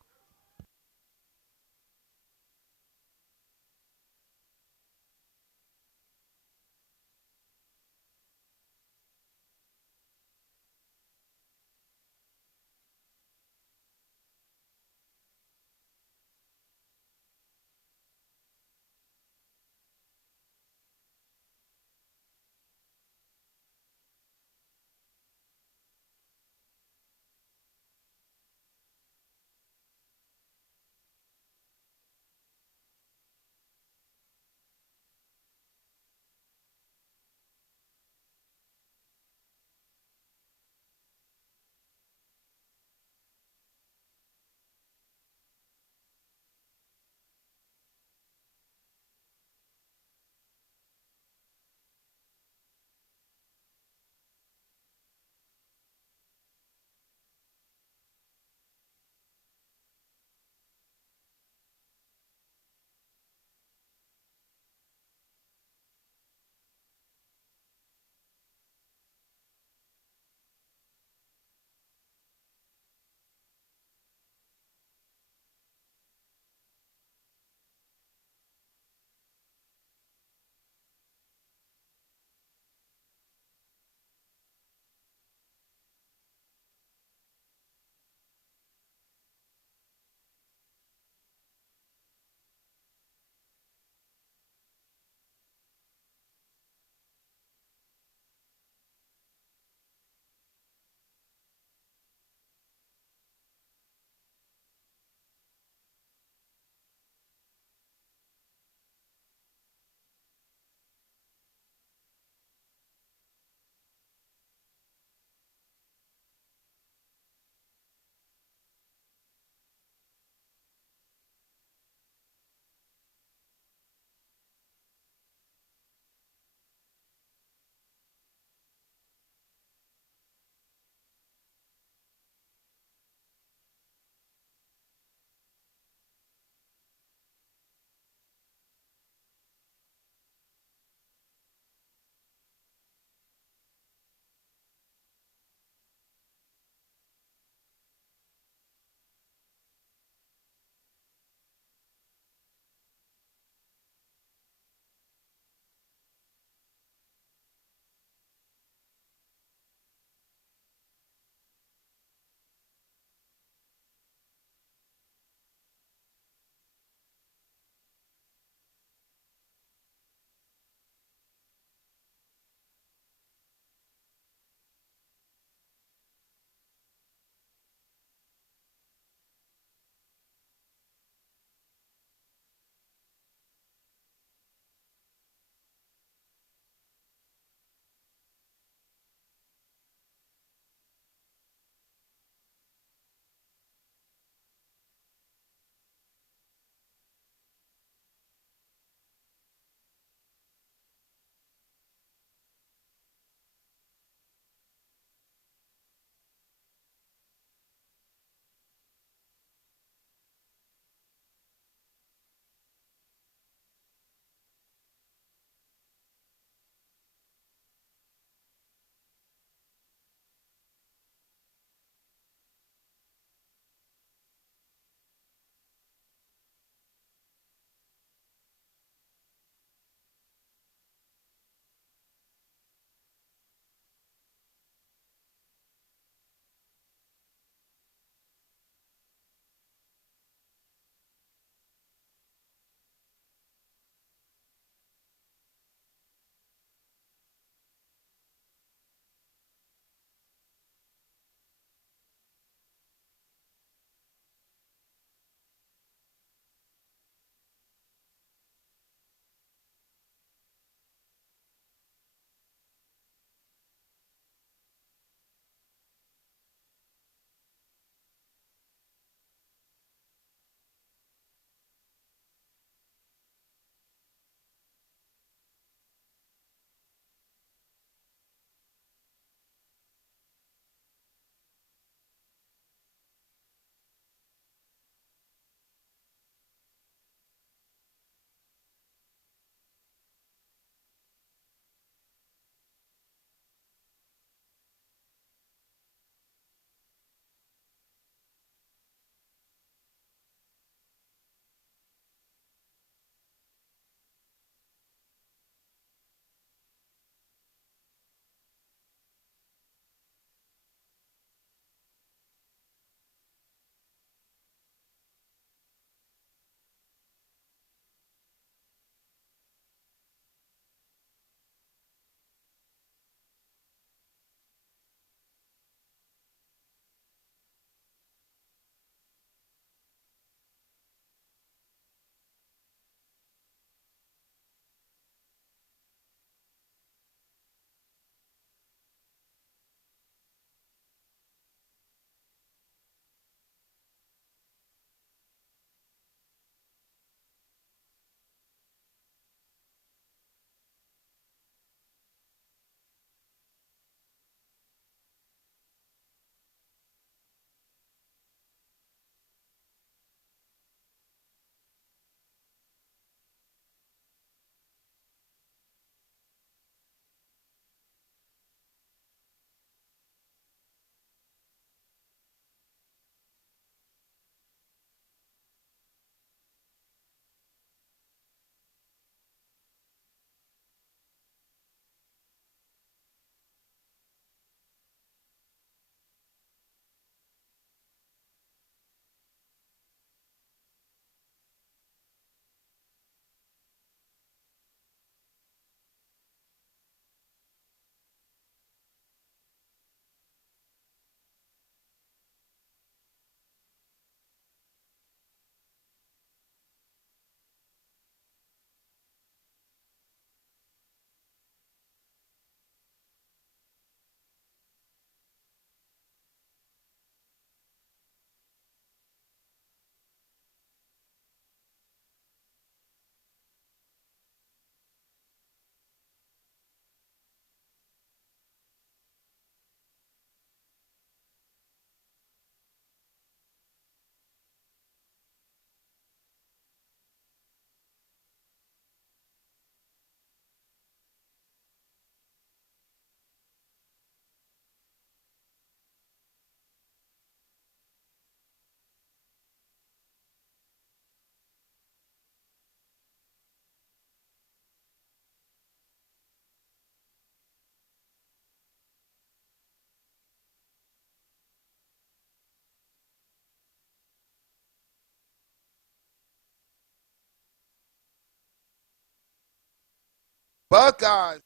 Buckeyes.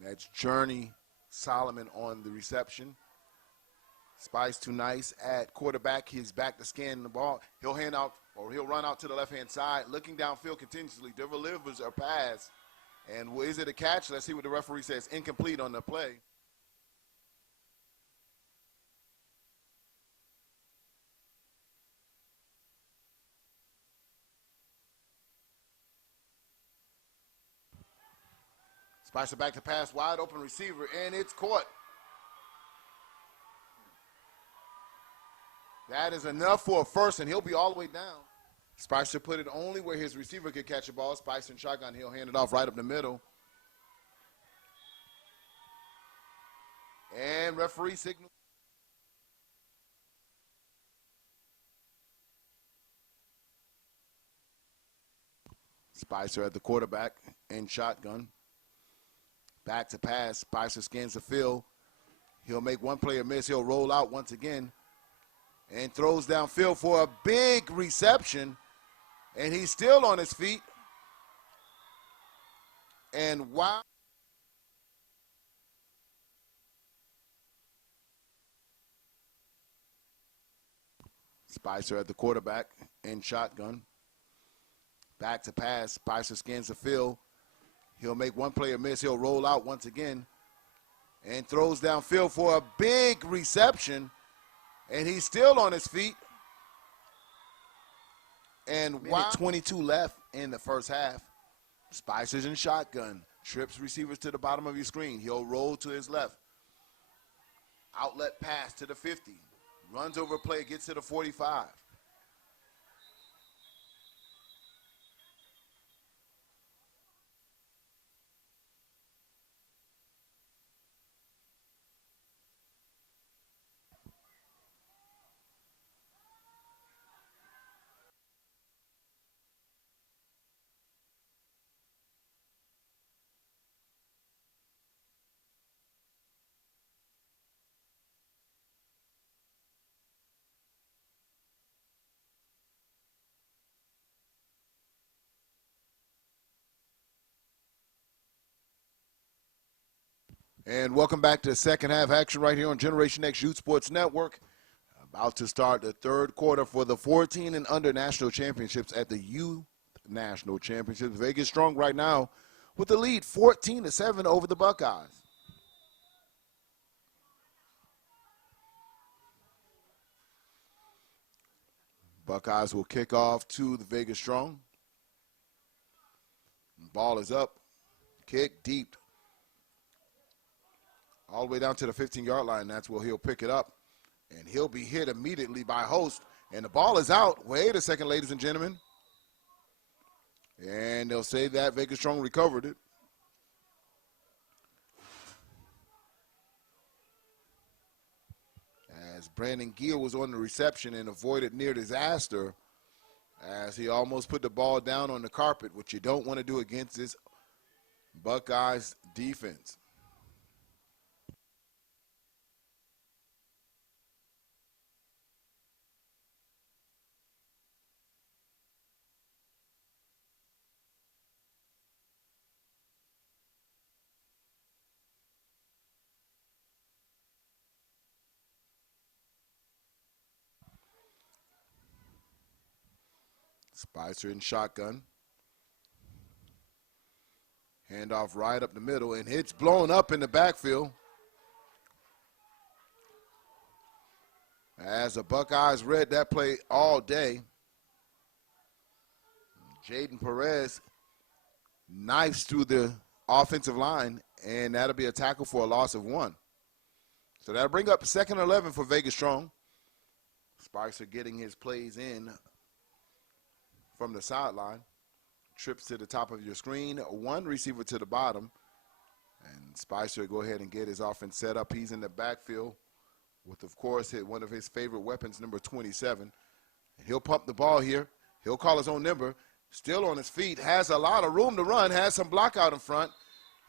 That's Journey Solomon on the reception. Spice Too Nice at quarterback. He's back to scan the ball. He'll hand out, or he'll run out to the left-hand side, looking downfield continuously. Delivers a pass. And is it a catch? Let's see what the referee says. Incomplete on the play. Spicer back to pass, wide open receiver, and it's caught. That is enough for a first, and he'll be all the way down. Spicer put it only where his receiver could catch the ball. Spicer in shotgun, he'll hand it off right up the middle. And referee signal. Spicer at the quarterback in shotgun. Back to pass. Spicer scans the field. He'll make one player miss. He'll roll out once again and throws downfield for a big reception. And he's still on his feet. And wow. Spicer at the quarterback in shotgun. Back to pass. Spicer scans the field. He'll make one player miss. He'll roll out once again and throws downfield for a big reception. And he's still on his feet. And 22 left in the first half. Spicer's in shotgun. Trips receivers to the bottom of your screen. He'll roll to his left. Outlet pass to the 50. Runs over play, gets to the 45. And welcome back to the second half action right here on Generation X Youth Sports Network. About to start the third quarter for the 14 and under national championships at the Youth National Championships. Vegas strong right now with the lead 14-7 over the Buckeyes. Buckeyes will kick off to the Vegas strong. Ball is up. Kick deep. All the way down to the 15-yard line. That's where he'll pick it up. And he'll be hit immediately by Host. And the ball is out. Wait a second, ladies and gentlemen. And they'll say that Vegas Strong recovered it. As Brandon Gill was on the reception and avoided near disaster as he almost put the ball down on the carpet, which you don't want to do against this Buckeyes defense. Spicer in shotgun. Handoff right up the middle, and it's blown up in the backfield. As the Buckeyes read that play all day. Jaden Perez knifes through the offensive line, and that'll be a tackle for a loss of 1. So that'll bring up 2nd and 11 for Vegas Strong. Spicer getting his plays in from the sideline. Trips to the top of your screen. One receiver to the bottom. And Spicer go ahead and get his offense set up. He's in the backfield with, of course, one of his favorite weapons, number 27. And he'll pump the ball here. He'll call his own number. Still on his feet. Has a lot of room to run. Has some block out in front.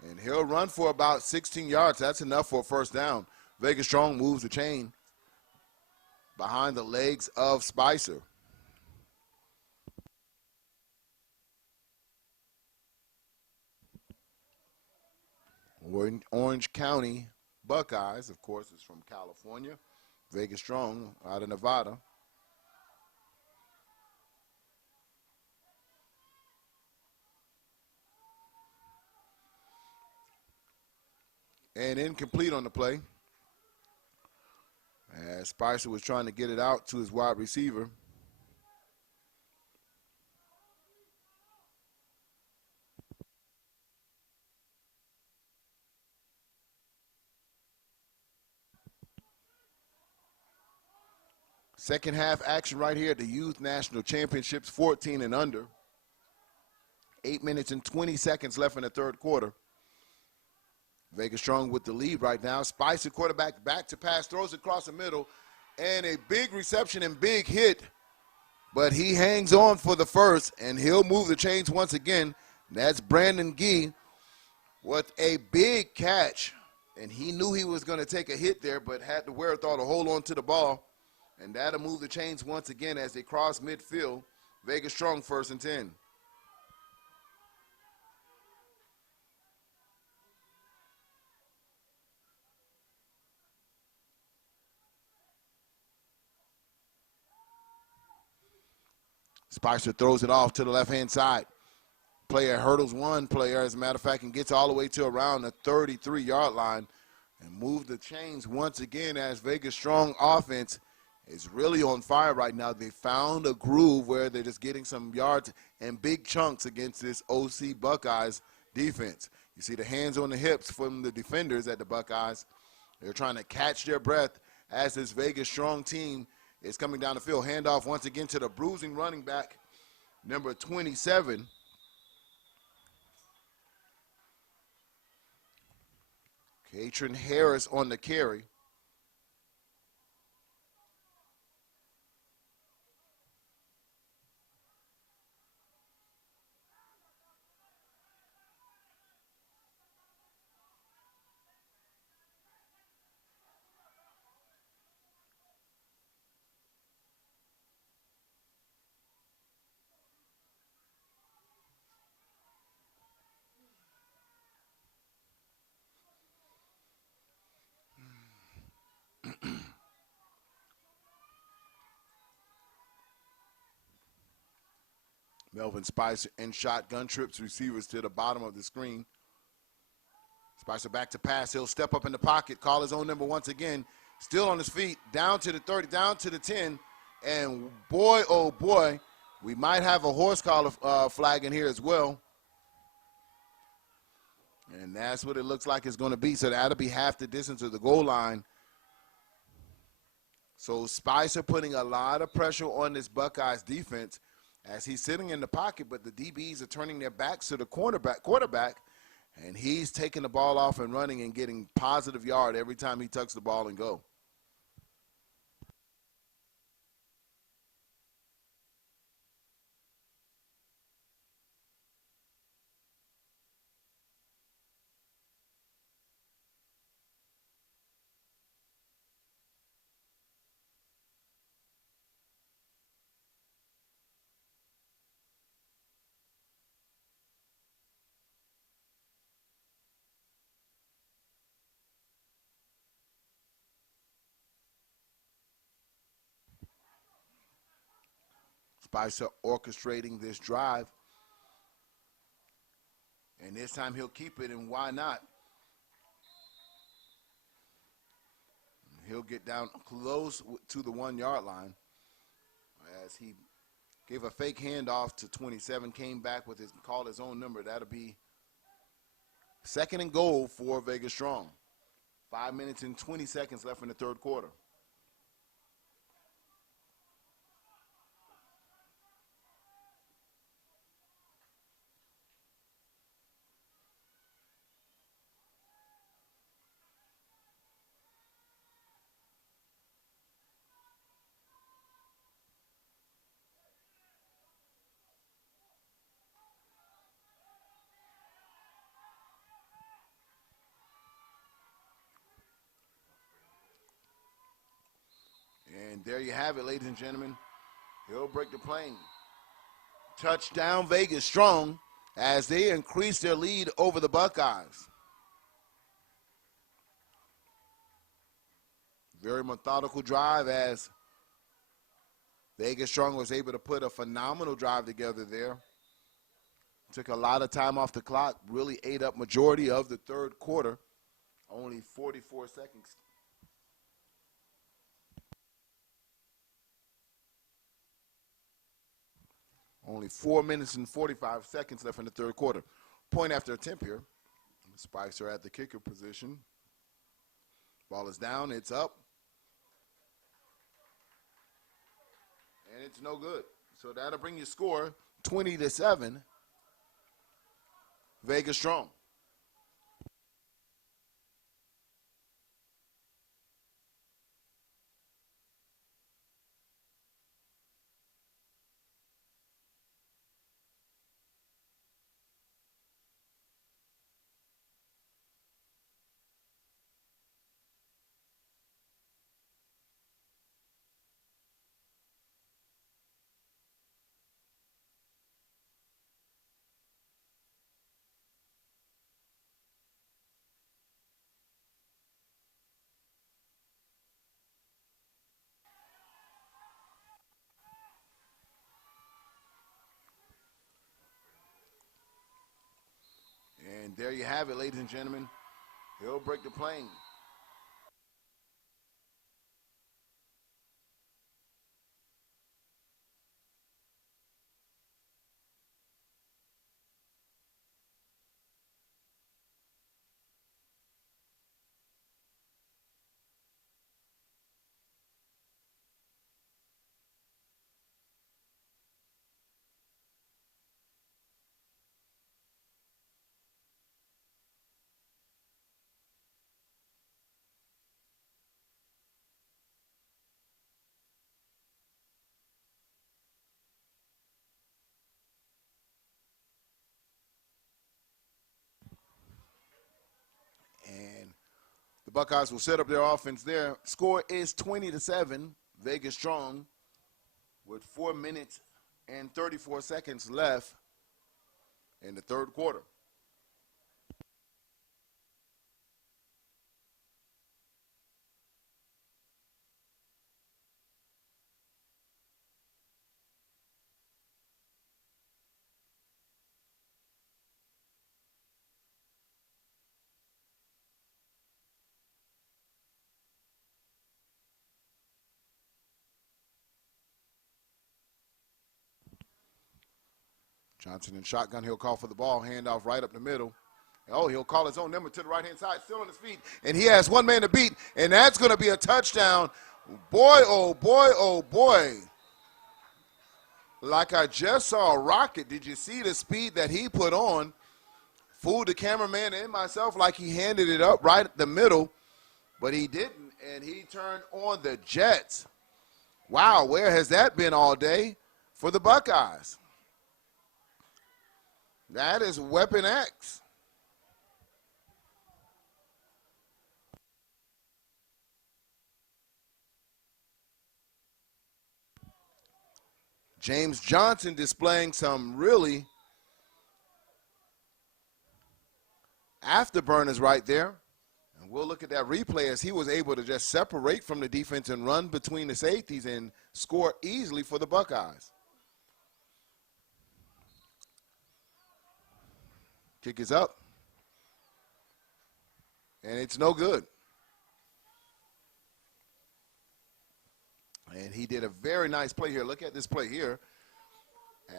And he'll run for about 16 yards. That's enough for a first down. Vegas Strong moves the chain behind the legs of Spicer. Orange County Buckeyes, of course, is from California. Vegas Strong out of Nevada. And incomplete on the play. As Spicer was trying to get it out to his wide receiver. Second half action right here at the Youth National Championships, 14 and under. 8 minutes and 20 seconds left in the third quarter. Vegas Strong with the lead right now. Spicer, quarterback, back to pass, throws across the middle, and a big reception and big hit. But he hangs on for the first, and he'll move the chains once again. That's Brandon Gee with a big catch. And he knew he was going to take a hit there, but had the wherewithal to hold on to the ball. And that'll move the chains once again as they cross midfield. Vegas Strong 1st and 10. Spicer throws it off to the left-hand side. Player hurdles one player, as a matter of fact, and gets all the way to around the 33-yard line and move the chains once again as Vegas Strong offense is really on fire right now. They found a groove where they're just getting some yards and big chunks against this OC Buckeyes defense. You see the hands on the hips from the defenders at the Buckeyes. They're trying to catch their breath as this Vegas Strong team is coming down the field. Handoff once again to the bruising running back, number 27. Katrin Harris on the carry. Melvin Spicer in shotgun, trips receivers to the bottom of the screen. Spicer back to pass. He'll step up in the pocket, call his own number once again. Still on his feet, down to the 30, down to the 10. And boy, oh boy, we might have a horse collar flag in here as well. And that's what it looks like it's going to be. So that'll be half the distance of the goal line. So Spicer putting a lot of pressure on this Buckeyes defense as he's sitting in the pocket, but the DBs are turning their backs to the quarterback, and he's taking the ball off and running and getting positive yard every time he tucks the ball and go. Spicer orchestrating this drive. And this time he'll keep it, and why not? He'll get down close to the 1-yard line as he gave a fake handoff to 27, came back with called his own number. That'll be 2nd and goal for Vegas Strong. 5 minutes and 20 seconds left in the third quarter. And there you have it, ladies and gentlemen. He'll break the plane. Touchdown Vegas Strong as they increase their lead over the Buckeyes. Very methodical drive as Vegas Strong was able to put a phenomenal drive together there. Took a lot of time off the clock, really ate up majority of the third quarter. Only 44 seconds. Only 4 minutes and 45 seconds left in the third quarter. Point after attempt here. The Spikes are at the kicker position. Ball is down, it's up. And it's no good. So that'll bring your score 20-7. Vegas Strong. And there you have it, ladies and gentlemen. He'll break the plane. And the Buckeyes will set up their offense there. Score is 20-7. Vegas Strong with 4 minutes and 34 seconds left in the third quarter. Johnson in shotgun, he'll call for the ball, handoff right up the middle. Oh, he'll call his own number to the right-hand side, still on his feet, and he has one man to beat, and that's going to be a touchdown. Boy, oh boy, oh boy. Like I just saw a rocket. Did you see the speed that he put on? Fooled the cameraman and myself like he handed it up right at the middle, but he didn't, and he turned on the Jets. Wow, where has that been all day for the Buckeyes? That is Weapon X. James Johnson displaying some really afterburners right there. And we'll look at that replay as he was able to just separate from the defense and run between the safeties and score easily for the Buckeyes. Kick is up. And it's no good. And he did a very nice play here. Look at this play here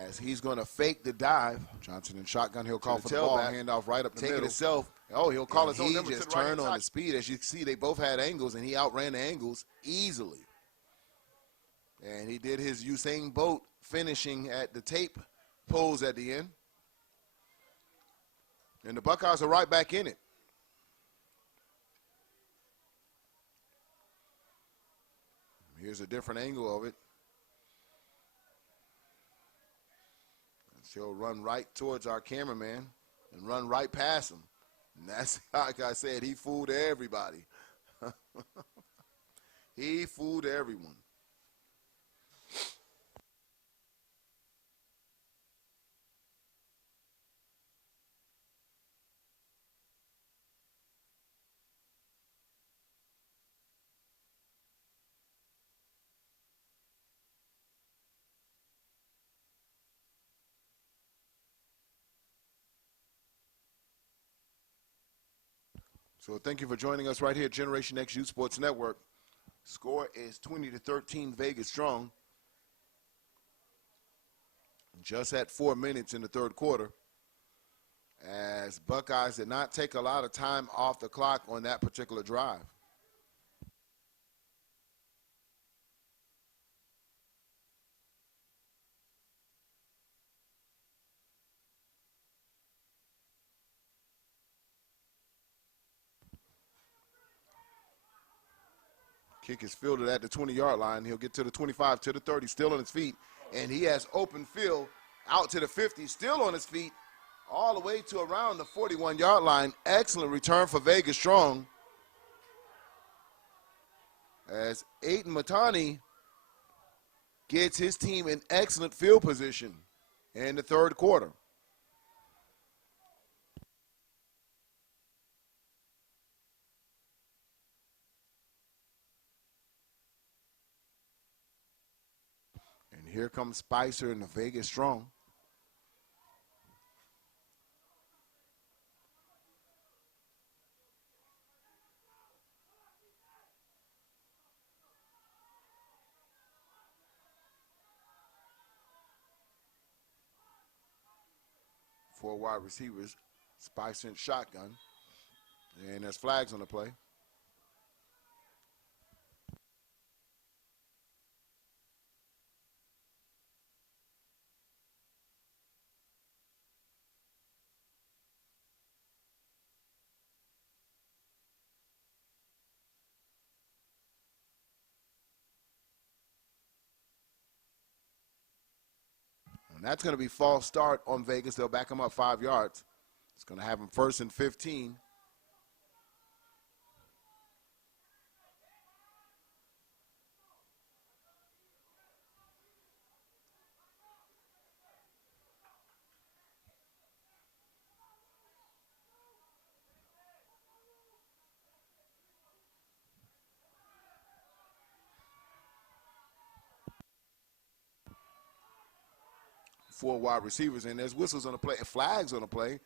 as he's going to fake the dive. Johnson in shotgun. He'll call for the ball. Handoff right up the middle. Take it himself. Oh, he'll call his own number. He just turned on the speed. As you see, they both had angles, and he outran the angles easily. And he did his Usain Bolt finishing at the tape pose at the end. And the Buckeyes are right back in it. Here's a different angle of it. He'll run right towards our cameraman and run right past him. And that's, like I said, he fooled everybody. He fooled everyone. So thank you for joining us right here at Generation X Youth Sports Network. Score is 20-13 Vegas strong. Just at 4 minutes in the third quarter, as Buckeyes did not take a lot of time off the clock on that particular drive. Kick is fielded at the 20-yard line. He'll get to the 25, to the 30, still on his feet. And he has open field out to the 50, still on his feet, all the way to around the 41-yard line. Excellent return for Vegas strong, as Aiden Matani gets his team in excellent field position in the third quarter. And here comes Spicer and the Vegas strong. Four wide receivers, Spicer and shotgun, and there's flags on the play. And that's going to be false start on Vegas. They'll back him up 5 yards. It's going to have him 1st and 15. Four wide receivers, and there's whistles on the play, flags on the play,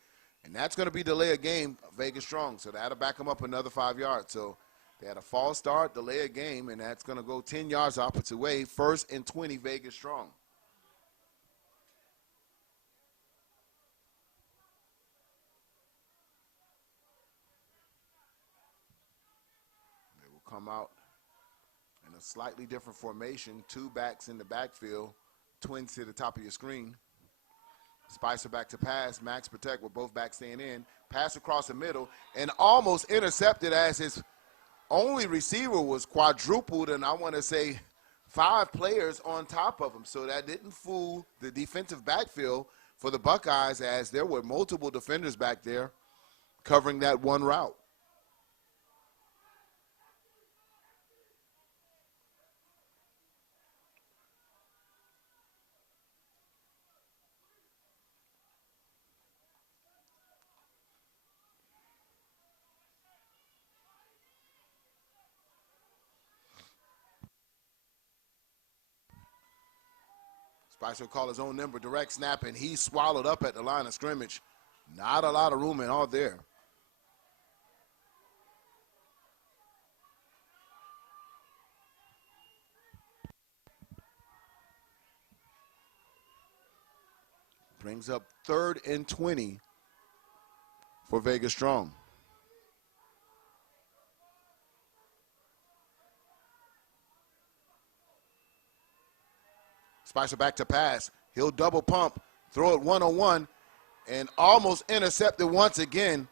and that's going to be delay a game, Vegas strong. So that'll back them up another 5 yards. So they had a false start, delay a game, and that's going to go 10 yards opposite way. 1st and 20, Vegas strong. They will come out in a slightly different formation. 2 backs in the backfield. Twins to the top of your screen. Spicer back to pass. Max protect with both backs staying in. Pass across the middle and almost intercepted as his only receiver was quadrupled, and I want to say 5 players on top of him. So that didn't fool the defensive backfield for the Buckeyes, as there were multiple defenders back there covering that one route. Spicer will call his own number, direct snap, and he's swallowed up at the line of scrimmage. Not a lot of room in all there. Brings up 3rd and 20 for Vegas strong. Spicer back to pass. He'll double pump, throw it one-on-one, and almost intercepted once again.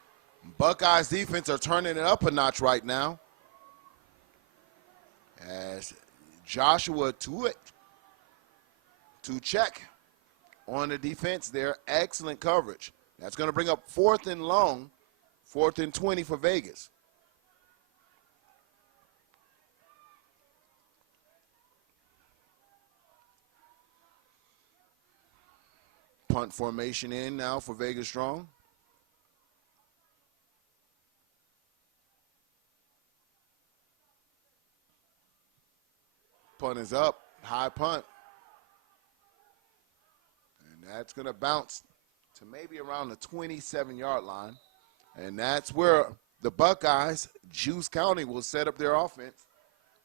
Buckeyes defense are turning it up a notch right now, as Joshua to check on the defense there. Excellent coverage. That's going to bring up 4th and long, 4th and 20 for Vegas. Punt formation in now for Vegas strong. Punt is up, high punt. And that's going to bounce to maybe around the 27-yard line. And that's where the Buckeyes, Juice County will set up their offense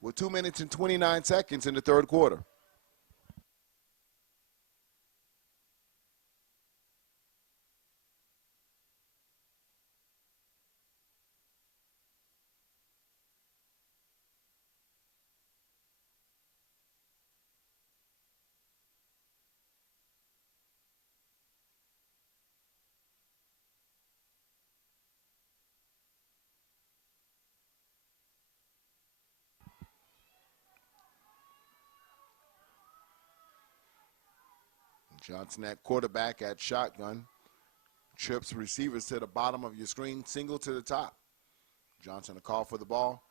with 2 minutes and 29 seconds in the third quarter. Johnson at quarterback at shotgun. Trips receivers to the bottom of your screen, single to the top. Johnson a call for the ball.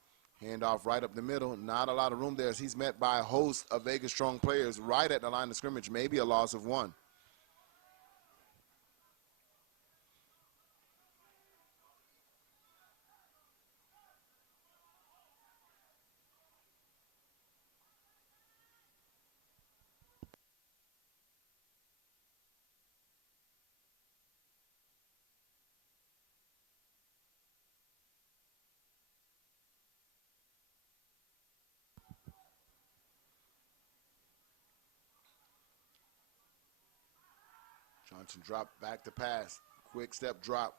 Handoff right up the middle. Not a lot of room there as he's met by a host of Vegas strong players right at the line of scrimmage, maybe a loss of one. Johnson drop back to pass. Quick step drop.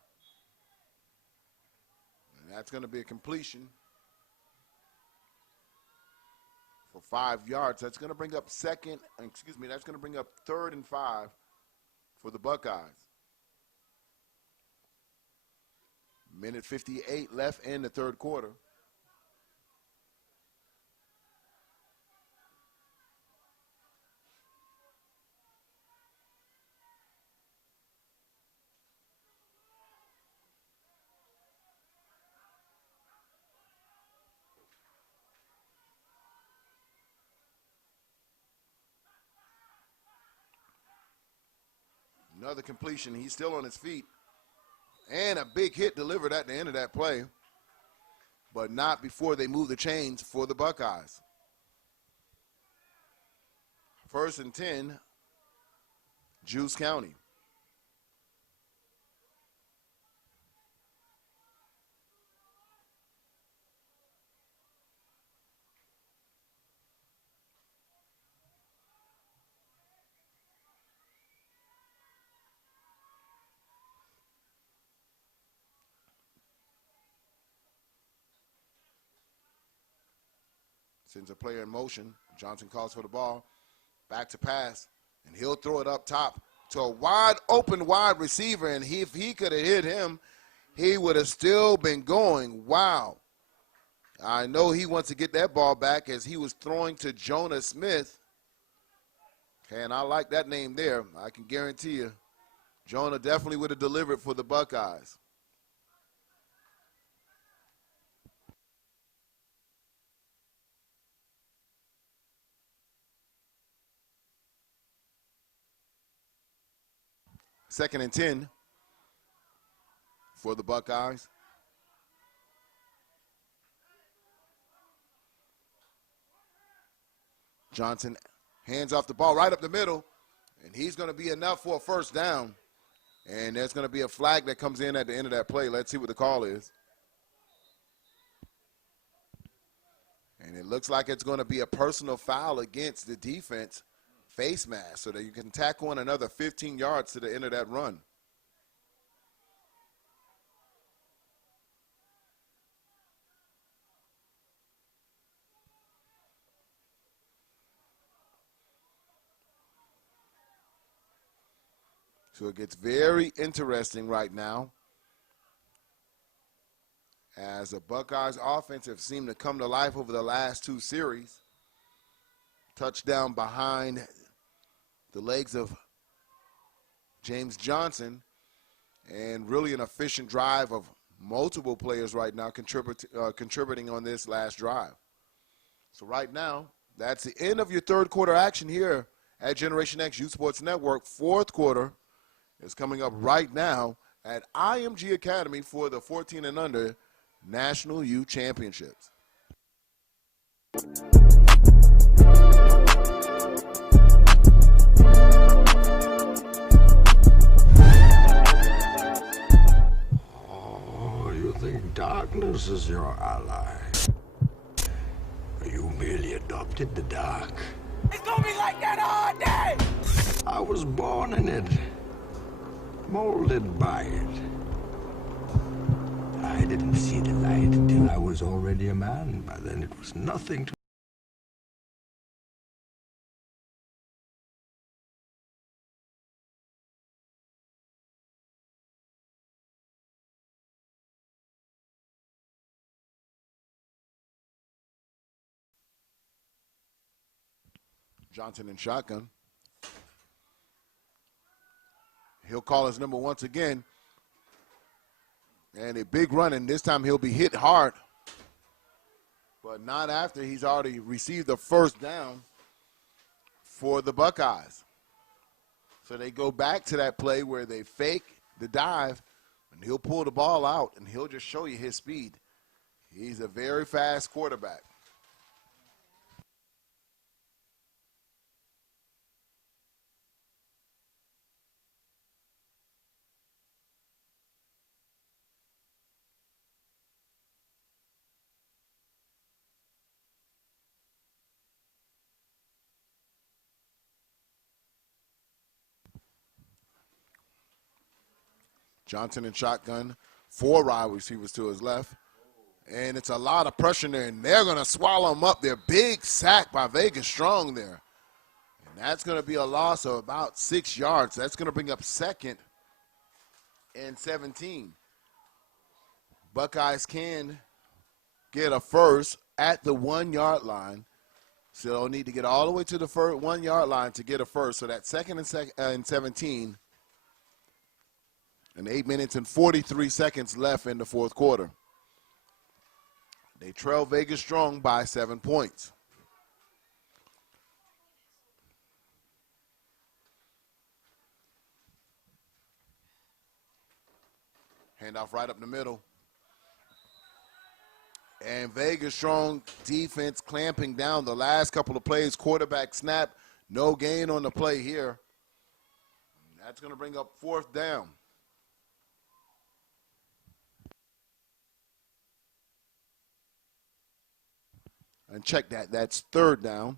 And that's going to be a completion for 5 yards. That's going to bring up that's going to bring up 3rd and 5 for the Buckeyes. Minute 58 left in the third quarter. Another completion. He's still on his feet. And a big hit delivered at the end of that play. But not before they move the chains for the Buckeyes. 1st and 10, Juice County. Sends a player in motion. Johnson calls for the ball. Back to pass. And he'll throw it up top to a wide receiver. And if he could have hit him, he would have still been going. Wow. I know he wants to get that ball back as he was throwing to Jonah Smith. Okay, and I like that name there. I can guarantee you, Jonah definitely would have delivered for the Buckeyes. Second and 10 for the Buckeyes. Johnson hands off the ball right up the middle, and he's going to be enough for a first down. And there's going to be a flag that comes in at the end of that play. Let's see what the call is. And it looks like it's going to be a personal foul against the defense. Face mask so that you can tackle on another 15 yards to the end of that run. So it gets very interesting right now as the Buckeyes offense have seemed to come to life over the last 2 series. Touchdown behind the legs of James Johnson, and really an efficient drive of multiple players right now contributing on this last drive. So right now, that's the end of your third quarter action here at Generation X Youth Sports Network. Fourth quarter is coming up right now at IMG Academy for the 14 and under National Youth Championships. Doc us as your ally. You merely adopted the dark. It's gonna be like that all day! I was born in it, molded by it. I didn't see the light until I was already a man. By then it was nothing to Johnson in shotgun. He'll call his number once again. And a big run, and this time he'll be hit hard. But not after he's already received the first down for the Buckeyes. So they go back to that play where they fake the dive, and he'll pull the ball out, and he'll just show you his speed. He's a very fast quarterback. Johnson in shotgun, 4 wide receivers to his left. And it's a lot of pressure there, and they're going to swallow him up there. Big sack by Vegas Strong there. And that's going to be a loss of about 6 yards. That's going to bring up 2nd and 17. Buckeyes can get a first at the 1-yard line. So they'll need to get all the way to the 1-yard line to get a first. So that's 2nd and 17. And 8 minutes and 43 seconds left in the fourth quarter. They trail Vegas Strong by 7 points. Handoff right up the middle. And Vegas Strong defense clamping down the last couple of plays. Quarterback snap, no gain on the play here. That's going to bring up 4th down. And check that. That's 3rd down.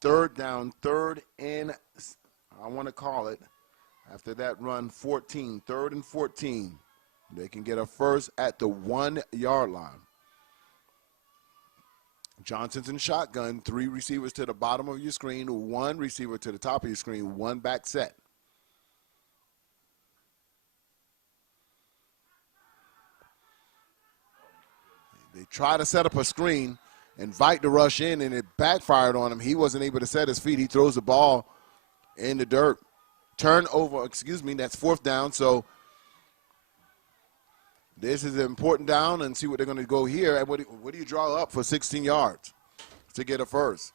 3rd down, 3rd and, I want to call it, after that run, 14. 3rd and 14. They can get a first at the 1-yard line. Johnson's in shotgun. 3 receivers to the bottom of your screen. 1 receiver to the top of your screen. 1 back set. They try to set up a screen, invite the rush in, and it backfired on him. He wasn't able to set his feet. He throws the ball in the dirt. Turnover, that's 4th down. So this is an important down, and see what they're going to go here. And what do you draw up for 16 yards to get a first?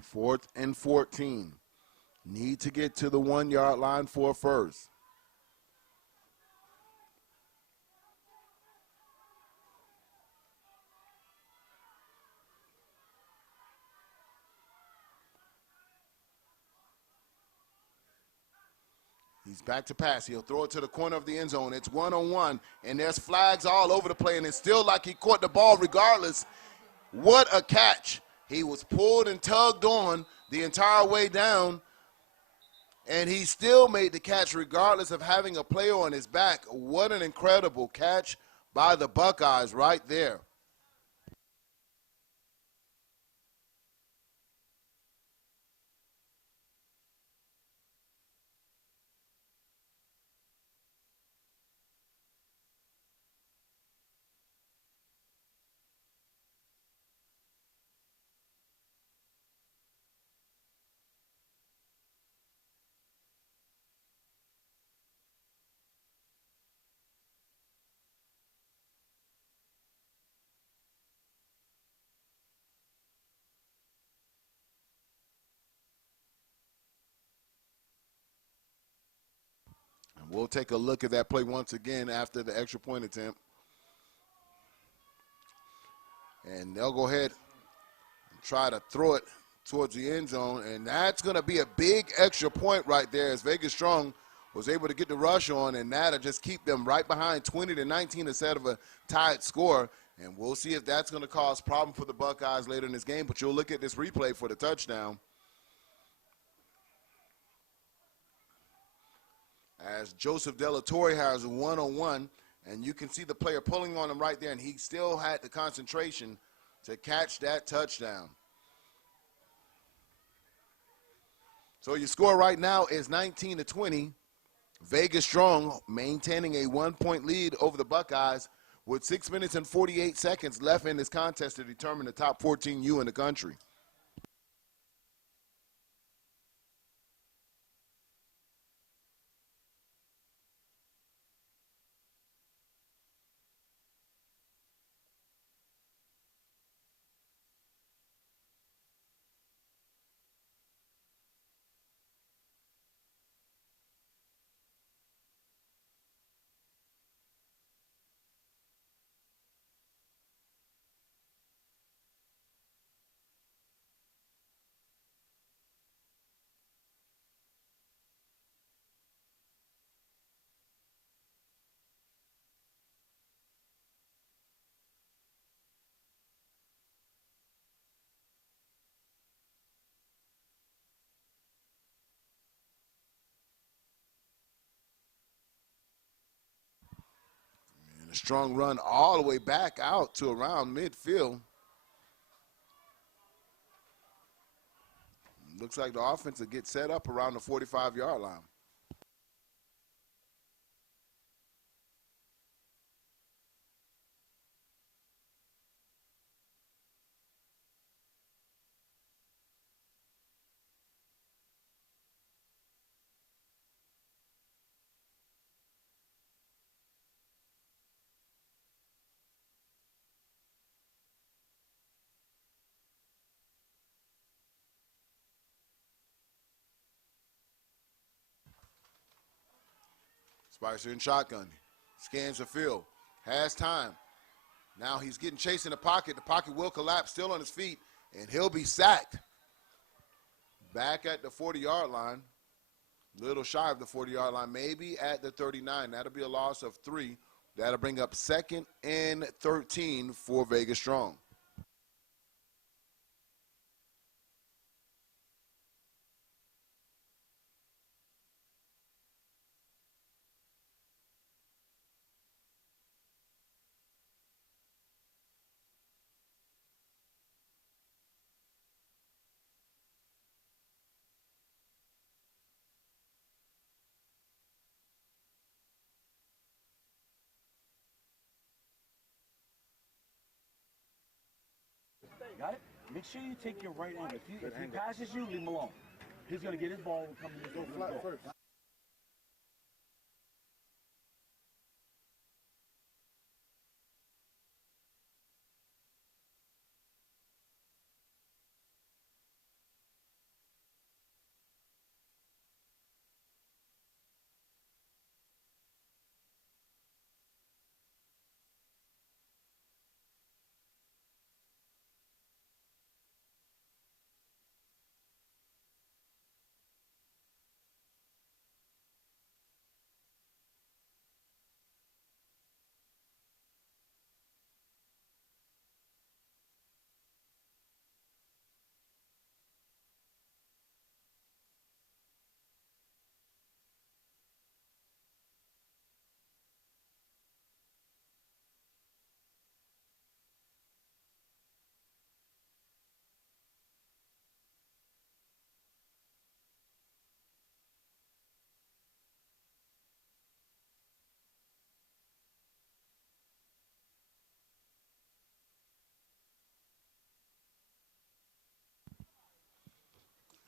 Fourth and 14. Need to get to the 1-yard line for a first. He's back to pass. He'll throw it to the corner of the end zone. It's 1-on-1, and there's flags all over the play, and it's still like he caught the ball regardless. What a catch. He was pulled and tugged on the entire way down, and he still made the catch regardless of having a player on his back. What an incredible catch by the Buckeyes right there. We'll take a look at that play once again after the extra point attempt. And they'll go ahead and try to throw it towards the end zone, and that's going to be a big extra point right there as Vegas Strong was able to get the rush on, and that'll just keep them right behind 20-19 instead of a tied score. And we'll see if that's going to cause problem for the Buckeyes later in this game, but you'll look at this replay for the touchdown. As Joseph Delatorre has a one-on-one, and you can see the player pulling on him right there, and he still had the concentration to catch that touchdown. So your score right now is 19-20. Vegas Strong maintaining a 1-point lead over the Buckeyes with 6 minutes and 48 seconds left in this contest to determine the top 14U in the country. A strong run all the way back out to around midfield. Looks like the offense will get set up around the 45-yard line. Spicer in shotgun, scans the field, has time. Now he's getting chased in the pocket. The pocket will collapse, still on his feet, and he'll be sacked. Back at the 40-yard line, little shy of the 40-yard line, maybe at the 39. That'll be a loss of 3. That'll bring up 2nd and 13 for Vegas Strong. Got it? Make sure you take your right arm. If he passes you, leave him alone. He's going to get his ball and come to go flat first.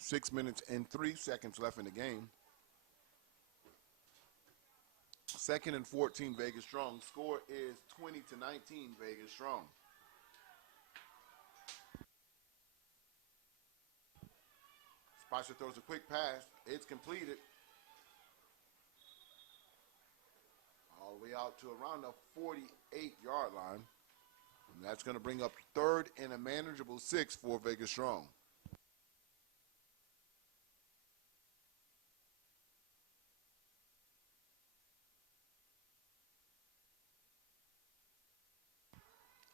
Six minutes and 3 seconds left in the game. 2nd and 14, Vegas Strong. Score is 20-19, Vegas Strong. Spicer throws a quick pass. It's completed. All the way out to around the 48-yard line. And that's going to bring up 3rd and a manageable 6 for Vegas Strong.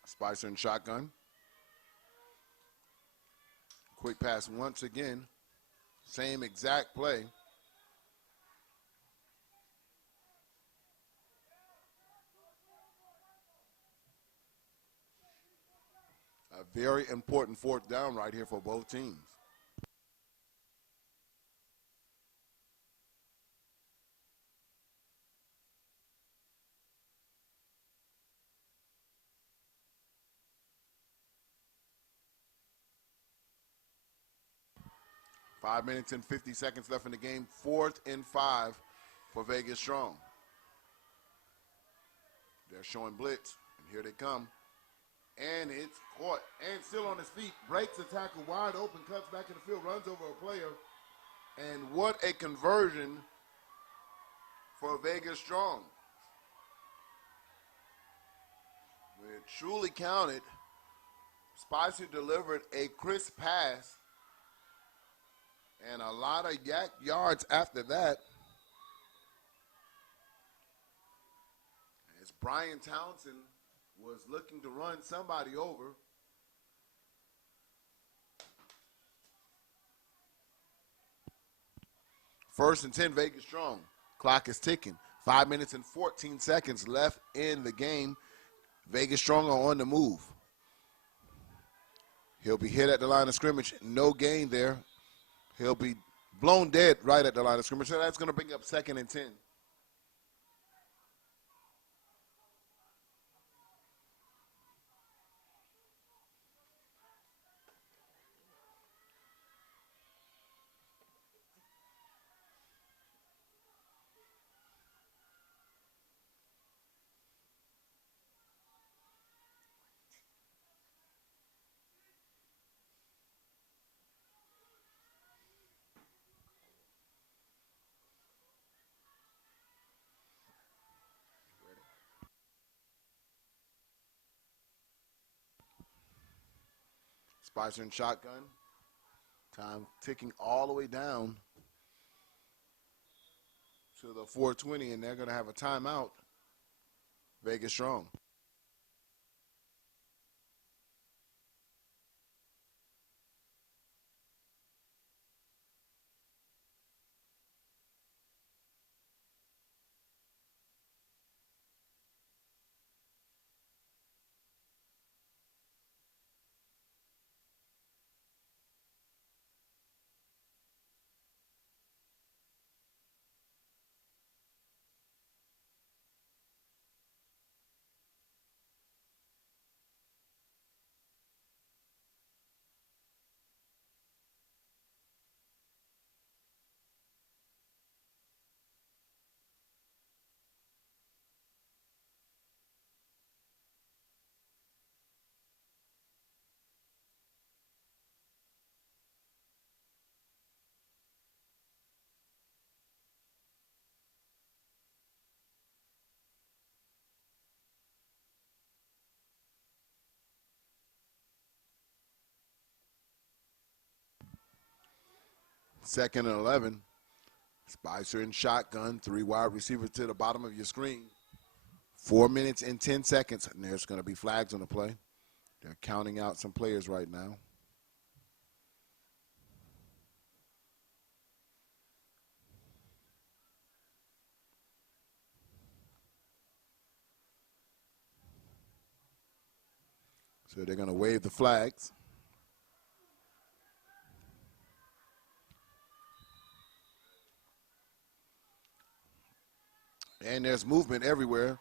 Spicer in shotgun. Quick pass once again. Same exact play. A very important 4th down right here for both teams. Five minutes and 50 seconds left in the game. 4th and 5 for Vegas Strong. They're showing blitz, and here they come. And it's caught, and still on his feet. Breaks the tackle wide open, cuts back in the field, runs over a player. And what a conversion for Vegas Strong. When it truly counted, Spicer delivered a crisp pass. And a lot of yak yards after that. As Brian Townsend was looking to run somebody over. First and 10, Vegas Strong. Clock is ticking. 5 minutes and 14 seconds left in the game. Vegas Strong are on the move. He'll be hit at the line of scrimmage. No gain there. He'll be blown dead right at the line of scrimmage. So that's going to bring up 2nd and 10. Spicer in shotgun. Time ticking all the way down to the 4:20, and they're going to have a timeout. Vegas Strong. Second and 11. Spicer in shotgun, 3 wide receivers to the bottom of your screen. 4 minutes and 10 seconds, and there's going to be flags on the play. They're counting out some players right now. So they're going to wave the flags. And there's movement everywhere.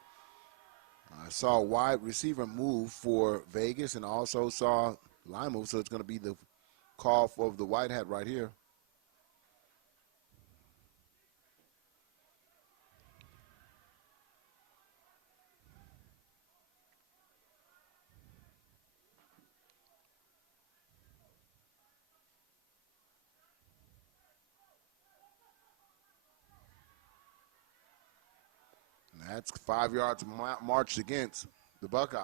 I saw a wide receiver move for Vegas and also saw line move, so it's going to be the call for the white hat right here. That's 5 yards marched against the Buckeyes.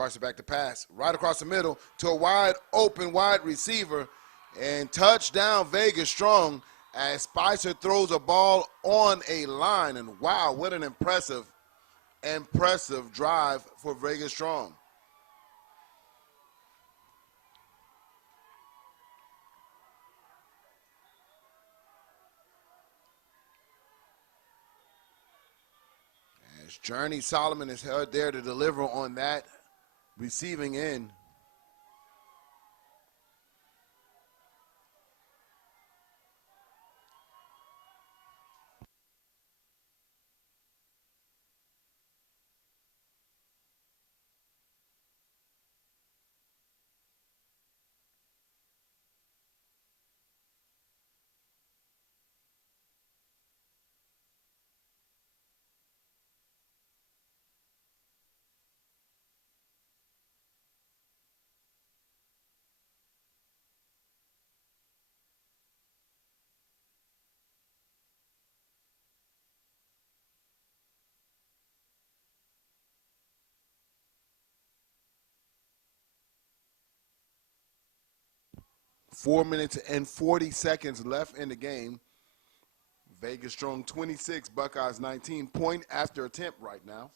Spicer back to pass. Right across the middle to a wide open wide receiver. And touchdown Vegas Strong as Spicer throws a ball on a line. And wow, what an impressive drive for Vegas Strong. As Journey Solomon is held there to deliver on that receiving end. Four minutes and 40 seconds left in the game. Vegas Strong 26, Buckeyes 19. Point after attempt right now.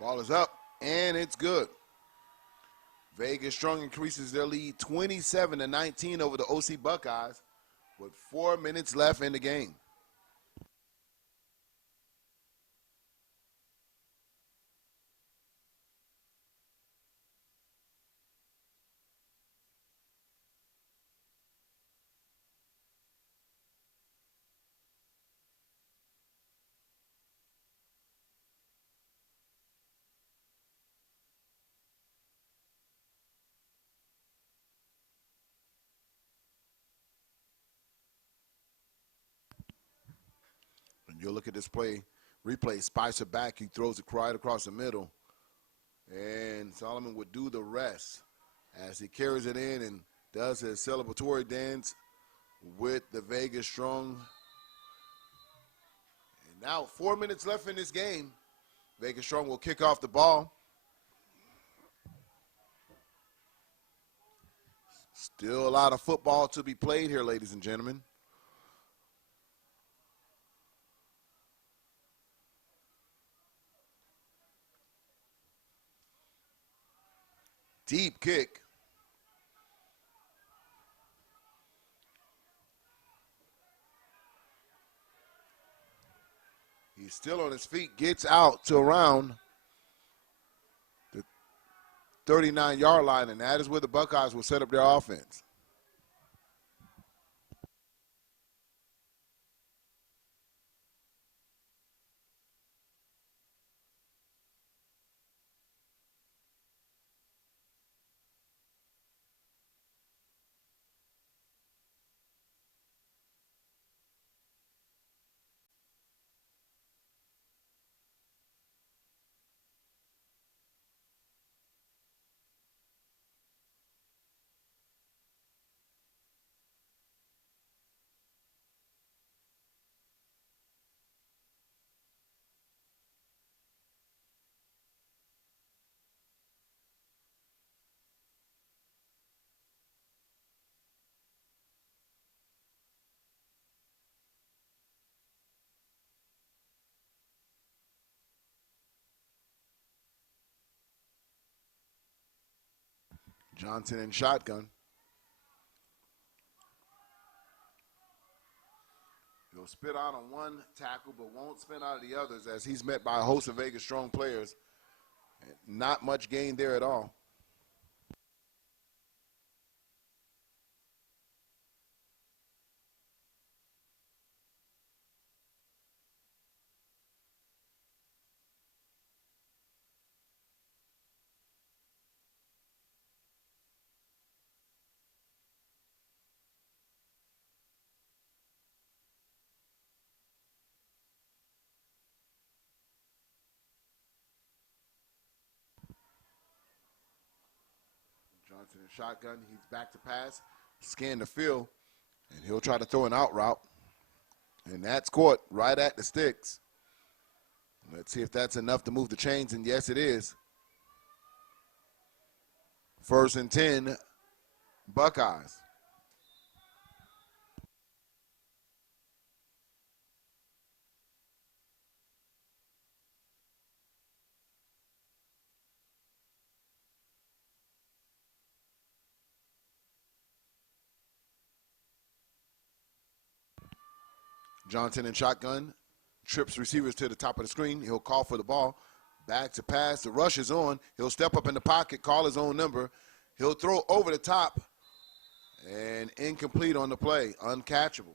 Ball is up, and it's good. Vegas Strong increases their lead 27-19 over the OC Buckeyes with 4 minutes left in the game. You'll look at this replay, Spicer back, he throws it right across the middle. And Solomon would do the rest as he carries it in and does his celebratory dance with the Vegas Strong. And now 4 minutes left in this game. Vegas Strong will kick off the ball. Still a lot of football to be played here, ladies and gentlemen. Deep kick. He's still on his feet, gets out to around the 39-yard line, and that is where the Buckeyes will set up their offense. Johnson in shotgun. He'll spit out on one tackle, but won't spit out of the others as he's met by a host of Vegas Strong players. Not much gain there at all. Johnson in shotgun. He's back to pass. Scan the field. And he'll try to throw an out route. And that's caught right at the sticks. Let's see if that's enough to move the chains, and yes, it is. 1st and 10, Buckeyes. Johnson in shotgun. Trips receivers to the top of the screen. He'll call for the ball. Back to pass. The rush is on. He'll step up in the pocket, call his own number. He'll throw over the top. And incomplete on the play. Uncatchable.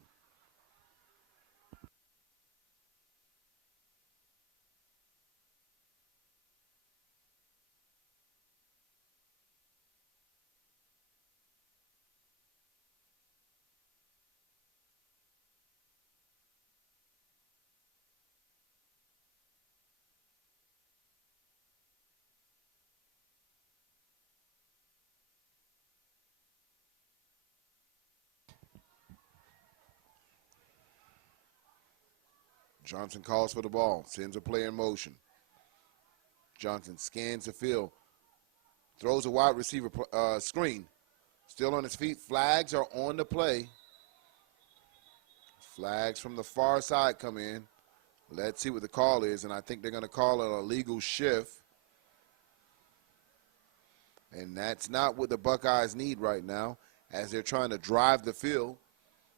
Johnson calls for the ball, sends a player in motion. Johnson scans the field, throws a wide receiver screen. Still on his feet, flags are on the play. Flags from the far side come in. Let's see what the call is, and I think they're going to call it a legal shift. And that's not what the Buckeyes need right now, as they're trying to drive the field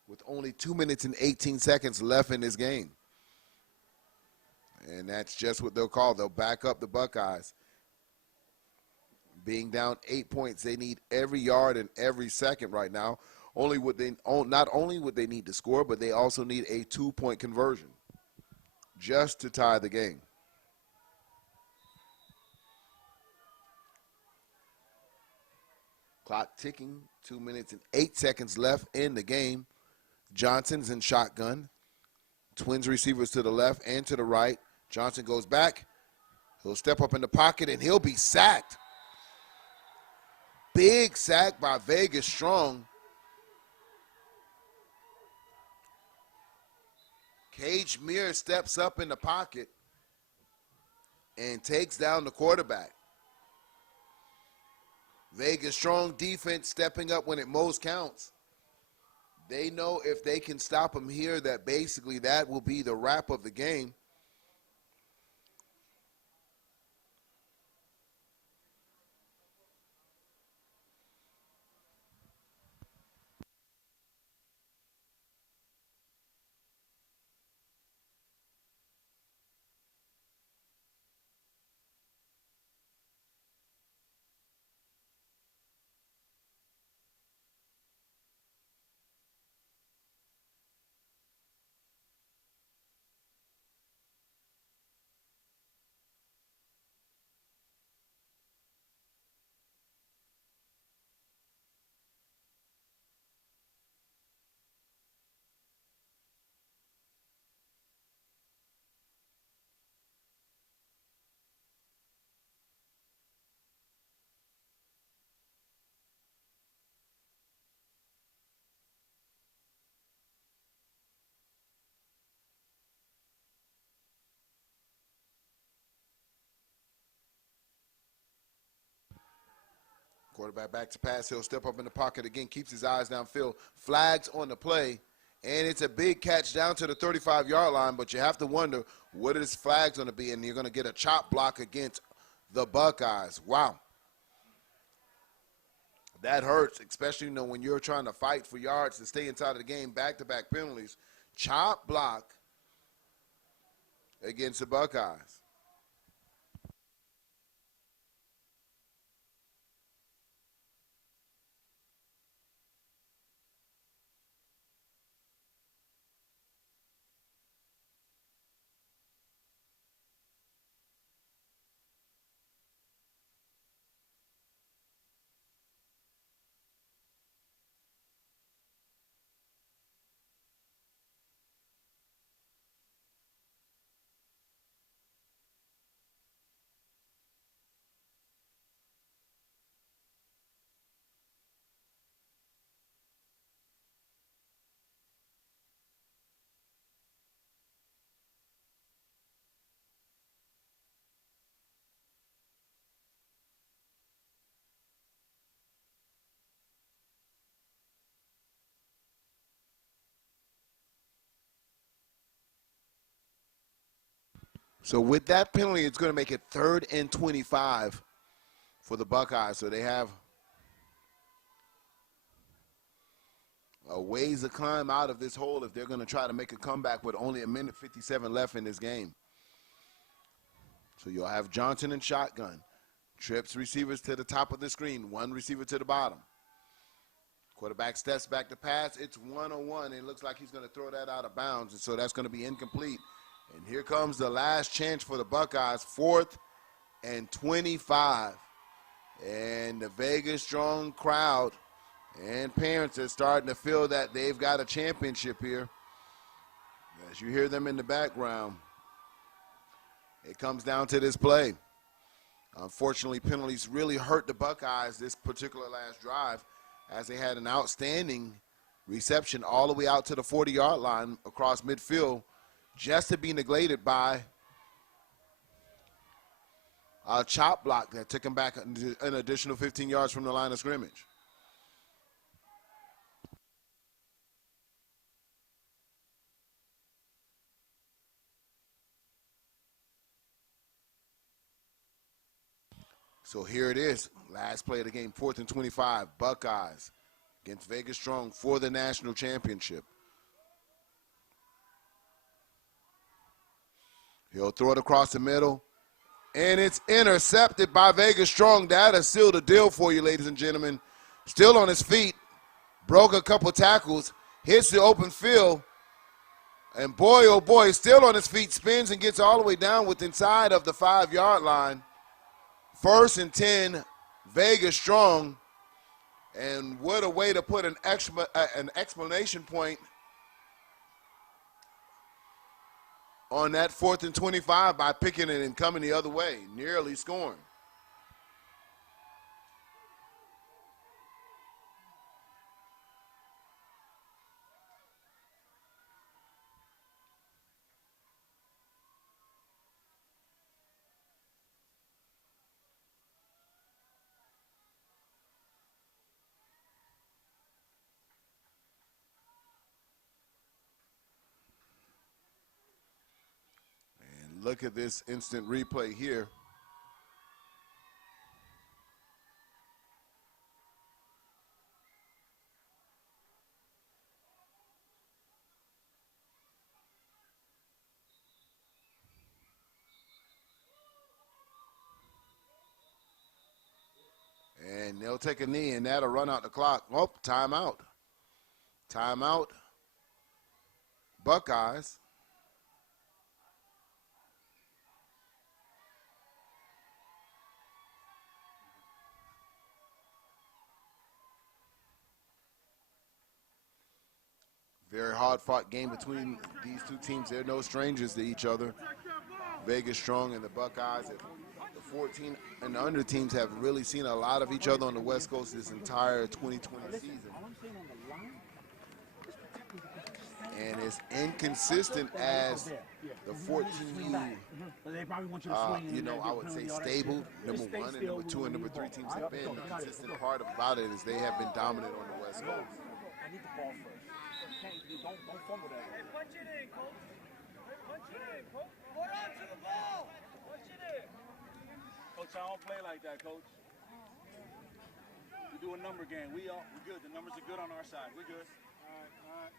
with only 2 minutes and 18 seconds left in this game. And that's just what they'll call. They'll back up the Buckeyes. Being down 8 points, they need every yard and every second right now. Not only would they need to score, but they also need a 2-point conversion just to tie the game. Clock ticking, 2 minutes and 8 seconds left in the game. Johnson's in shotgun. Twins receivers to the left and to the right. Johnson goes back. He'll step up in the pocket, and he'll be sacked. Big sack by Vegas Strong. Cage Meir steps up in the pocket and takes down the quarterback. Vegas Strong defense stepping up when it most counts. They know if they can stop him here, that basically that will be the wrap of the game. Quarterback back to pass. He'll step up in the pocket again, keeps his eyes downfield. Flags on the play, and it's a big catch down to the 35-yard line, but you have to wonder what his flag's going to be, and you're going to get a chop block against the Buckeyes. Wow. That hurts, especially when you're trying to fight for yards to stay inside of the game, back-to-back penalties. Chop block against the Buckeyes. So with that penalty, it's going to make it 3rd and 25 for the Buckeyes. So they have a ways to climb out of this hole if they're going to try to make a comeback with only 1:57 left in this game. So you'll have Johnson in shotgun. Trips receivers to the top of the screen, one receiver to the bottom. Quarterback steps back to pass. It's 1-on-1. It looks like he's going to throw that out of bounds, and so that's going to be incomplete. And here comes the last chance for the Buckeyes, 4th and 25. And the Vegas strong crowd and parents are starting to feel that they've got a championship here. As you hear them in the background, it comes down to this play. Unfortunately, penalties really hurt the Buckeyes this particular last drive, as they had an outstanding reception all the way out to the 40-yard line across midfield, just to be neglected by a chop block that took him back an additional 15 yards from the line of scrimmage. So here it is, last play of the game, 4th and 25, Buckeyes against Vegas Strong for the national championship. He'll throw it across the middle, and it's intercepted by Vegas Strong. That'll seal the deal for you, ladies and gentlemen. Still on his feet, broke a couple tackles, hits the open field, and boy, oh boy, still on his feet, spins and gets all the way down with inside of the 5-yard line. 1st and 10, Vegas Strong, and what a way to put an exclamation point on that 4th and 25 by picking it and coming the other way, nearly scoring. Look at this instant replay here. And they'll take a knee, and that'll run out the clock. Oh, timeout. Timeout. Buckeyes. Very hard-fought game between these two teams. They're no strangers to each other. Vegas Strong and the Buckeyes. The 14 and under teams have really seen a lot of each other on the West Coast this entire 2020 season. And as inconsistent as the 14U, I would say stable, number 1 and number 2 and number 3 teams have been. The consistent part about it is they have been dominant on the West Coast. I need the ball first. Don't fumble that. Hey, punch it in, coach. Punch it in, coach. Hold on to the ball. Punch it in. Coach, I don't play like that, coach. We do a number game. We're good. The numbers are good on our side. We're good. All right.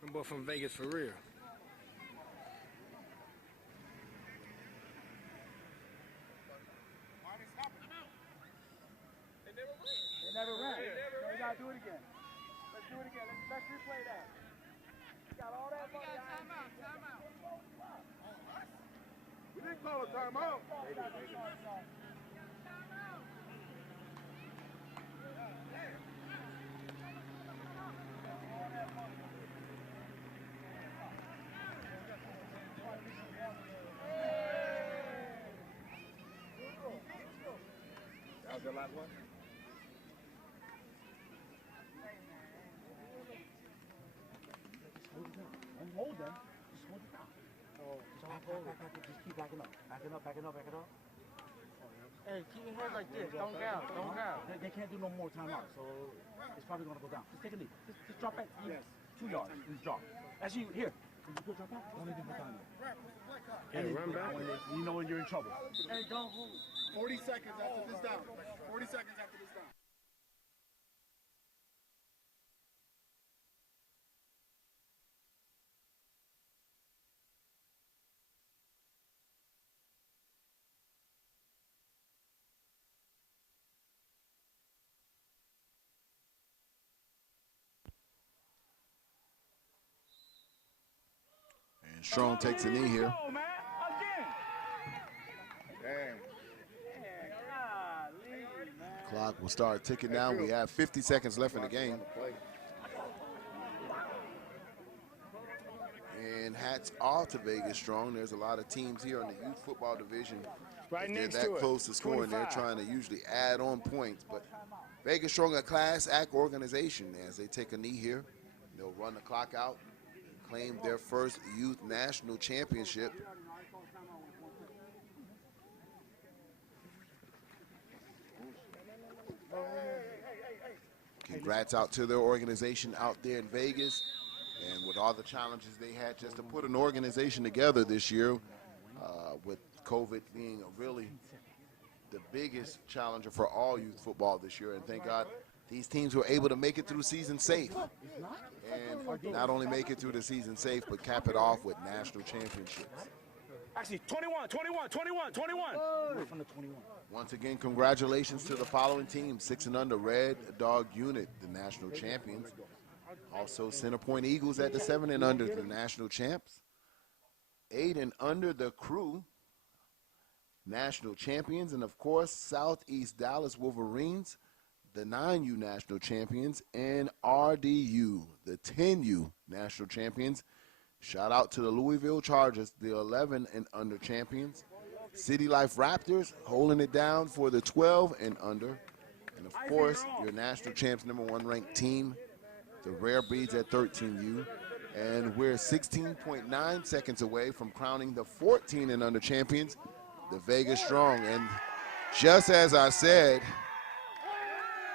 I'm both from Vegas for real. They never ran. So we got to do it again. Let's do it again. Let's replay that. We got all that. We got timeout. We didn't call a timeout. That was the last one? Don't hold them. Just hold it down. Just keep backing up. Backing up. Hey, keep your head like this. Don't go. They can't do no more timeouts, so it's probably going to go down. Just take a knee. Just drop back. Yes. 2 yards. Just drop. Actually, here. And run back. You know when you're in trouble. Hey, don't move. 40 seconds after this down. 40 seconds after this down. And Strong takes a knee here. Clock will start ticking down. We have 50 seconds left in the game. And hats off to Vegas Strong. There's a lot of teams here in the youth football division. Right next they're to that it. close to scoring. 25. They're trying to usually add on points. But Vegas Strong, a class act organization. As they take a knee here, they'll run the clock out, claim their first youth national championship. Congrats out to their organization out there in Vegas. And with all the challenges they had just to put an organization together this year, with COVID being really the biggest challenger for all youth football this year. And thank God these teams were able to make it through season safe. And not only make it through the season safe, but cap it off with national championships. Actually, 21. From the 21. Once again, congratulations to the following teams. 6 and under, Red Dog Unit, the national champions. Also, Center Point Eagles at the 7 and under, the national champs. 8 and under, the Crew, national champions. And, of course, Southeast Dallas Wolverines, the 9U national champions. And RDU, the 10U national champions. Shout out to the Louisville Chargers, the 11 and under champions. City Life Raptors holding it down for the 12 and under. And, of course, your national champs, #1 ranked team, the Rare Breeds at 13U. And we're 16.9 seconds away from crowning the 14 and under champions, the Vegas Strong. And just as I said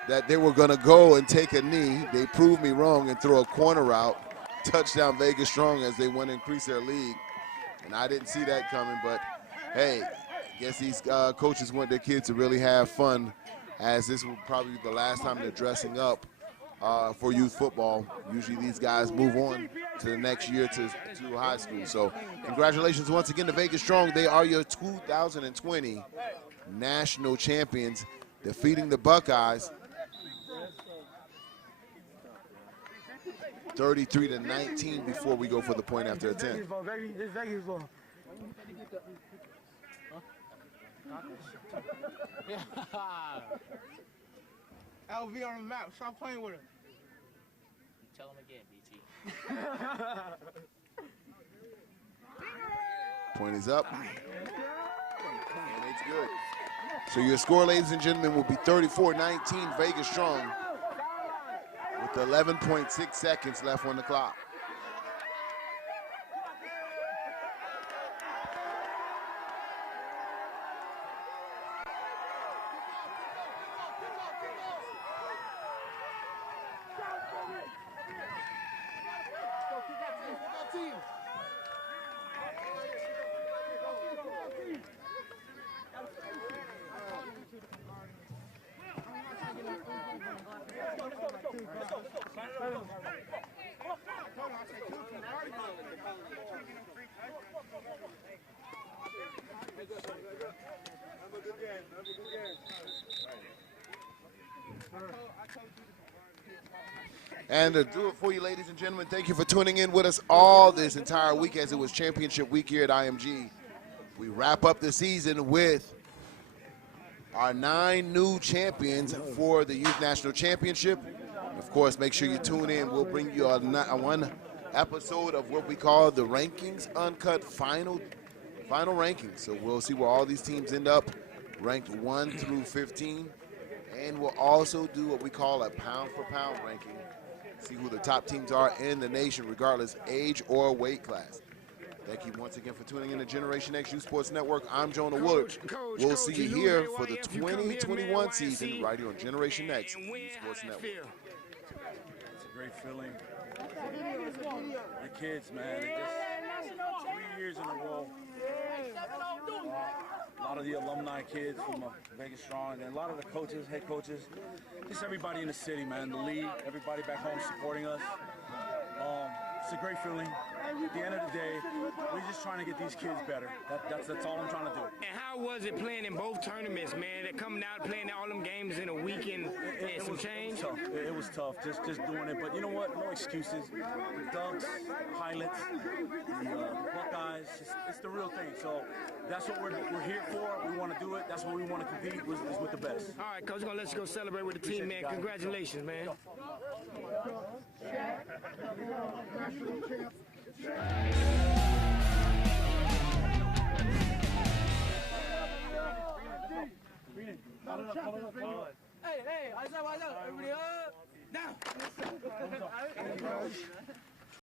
that they were going to go and take a knee, they proved me wrong and throw a corner route. Touchdown Vegas Strong as they want to increase their league. And I didn't see that coming, but hey, I guess these coaches want their kids to really have fun, as this will probably be the last time they're dressing up for youth football. Usually these guys move on to the next year to high school. So congratulations once again to Vegas Strong. They are your 2020 national champions, defeating the Buckeyes 33-19 before we go for the point after a 10. LV on the map. Stop playing with him. Tell him again, BT. Point is up. And it's good. So your score, ladies and gentlemen, will be 34-19 Vegas Strong with 11.6 seconds left on the clock. And to do it for you, ladies and gentlemen, thank you for tuning in with us all this entire week, as it was championship week here at IMG. We wrap up the season with our 9 new champions for the Youth National Championship. And of course, make sure you tune in. We'll bring you one episode of what we call the Rankings Uncut Final Rankings. So we'll see where all these teams end up, ranked 1 through 15. And we'll also do what we call a pound-for-pound ranking. See who the top teams are in the nation, regardless age or weight class. Thank you once again for tuning in to Generation X Youth Sports Network. I'm Jonah Woolridge. We'll see you here for the 2021 season right here on Generation X Youth Sports Network. It's a great great feeling. The kids, man, they just 3 years in a row. A lot of the alumni kids from Vegas Strong, and a lot of the coaches, head coaches, just everybody in the city, man, the league, everybody back home supporting us. It's a great feeling. At the end of the day, we're just trying to get these kids better. That's all I'm trying to do. And how was it playing in both tournaments, man? They're coming out playing all them games in a weekend and some change? It was tough, just doing it. But you know what? No excuses. The Ducks, Highlights, the Buckeyes, it's the real thing. So that's what we're here for. We want to do it. That's what we want to compete is with the best. All right, Coach, we're going to let you go celebrate with the team, man. Congratulations, man. Hey, what's up? Everybody up? Down.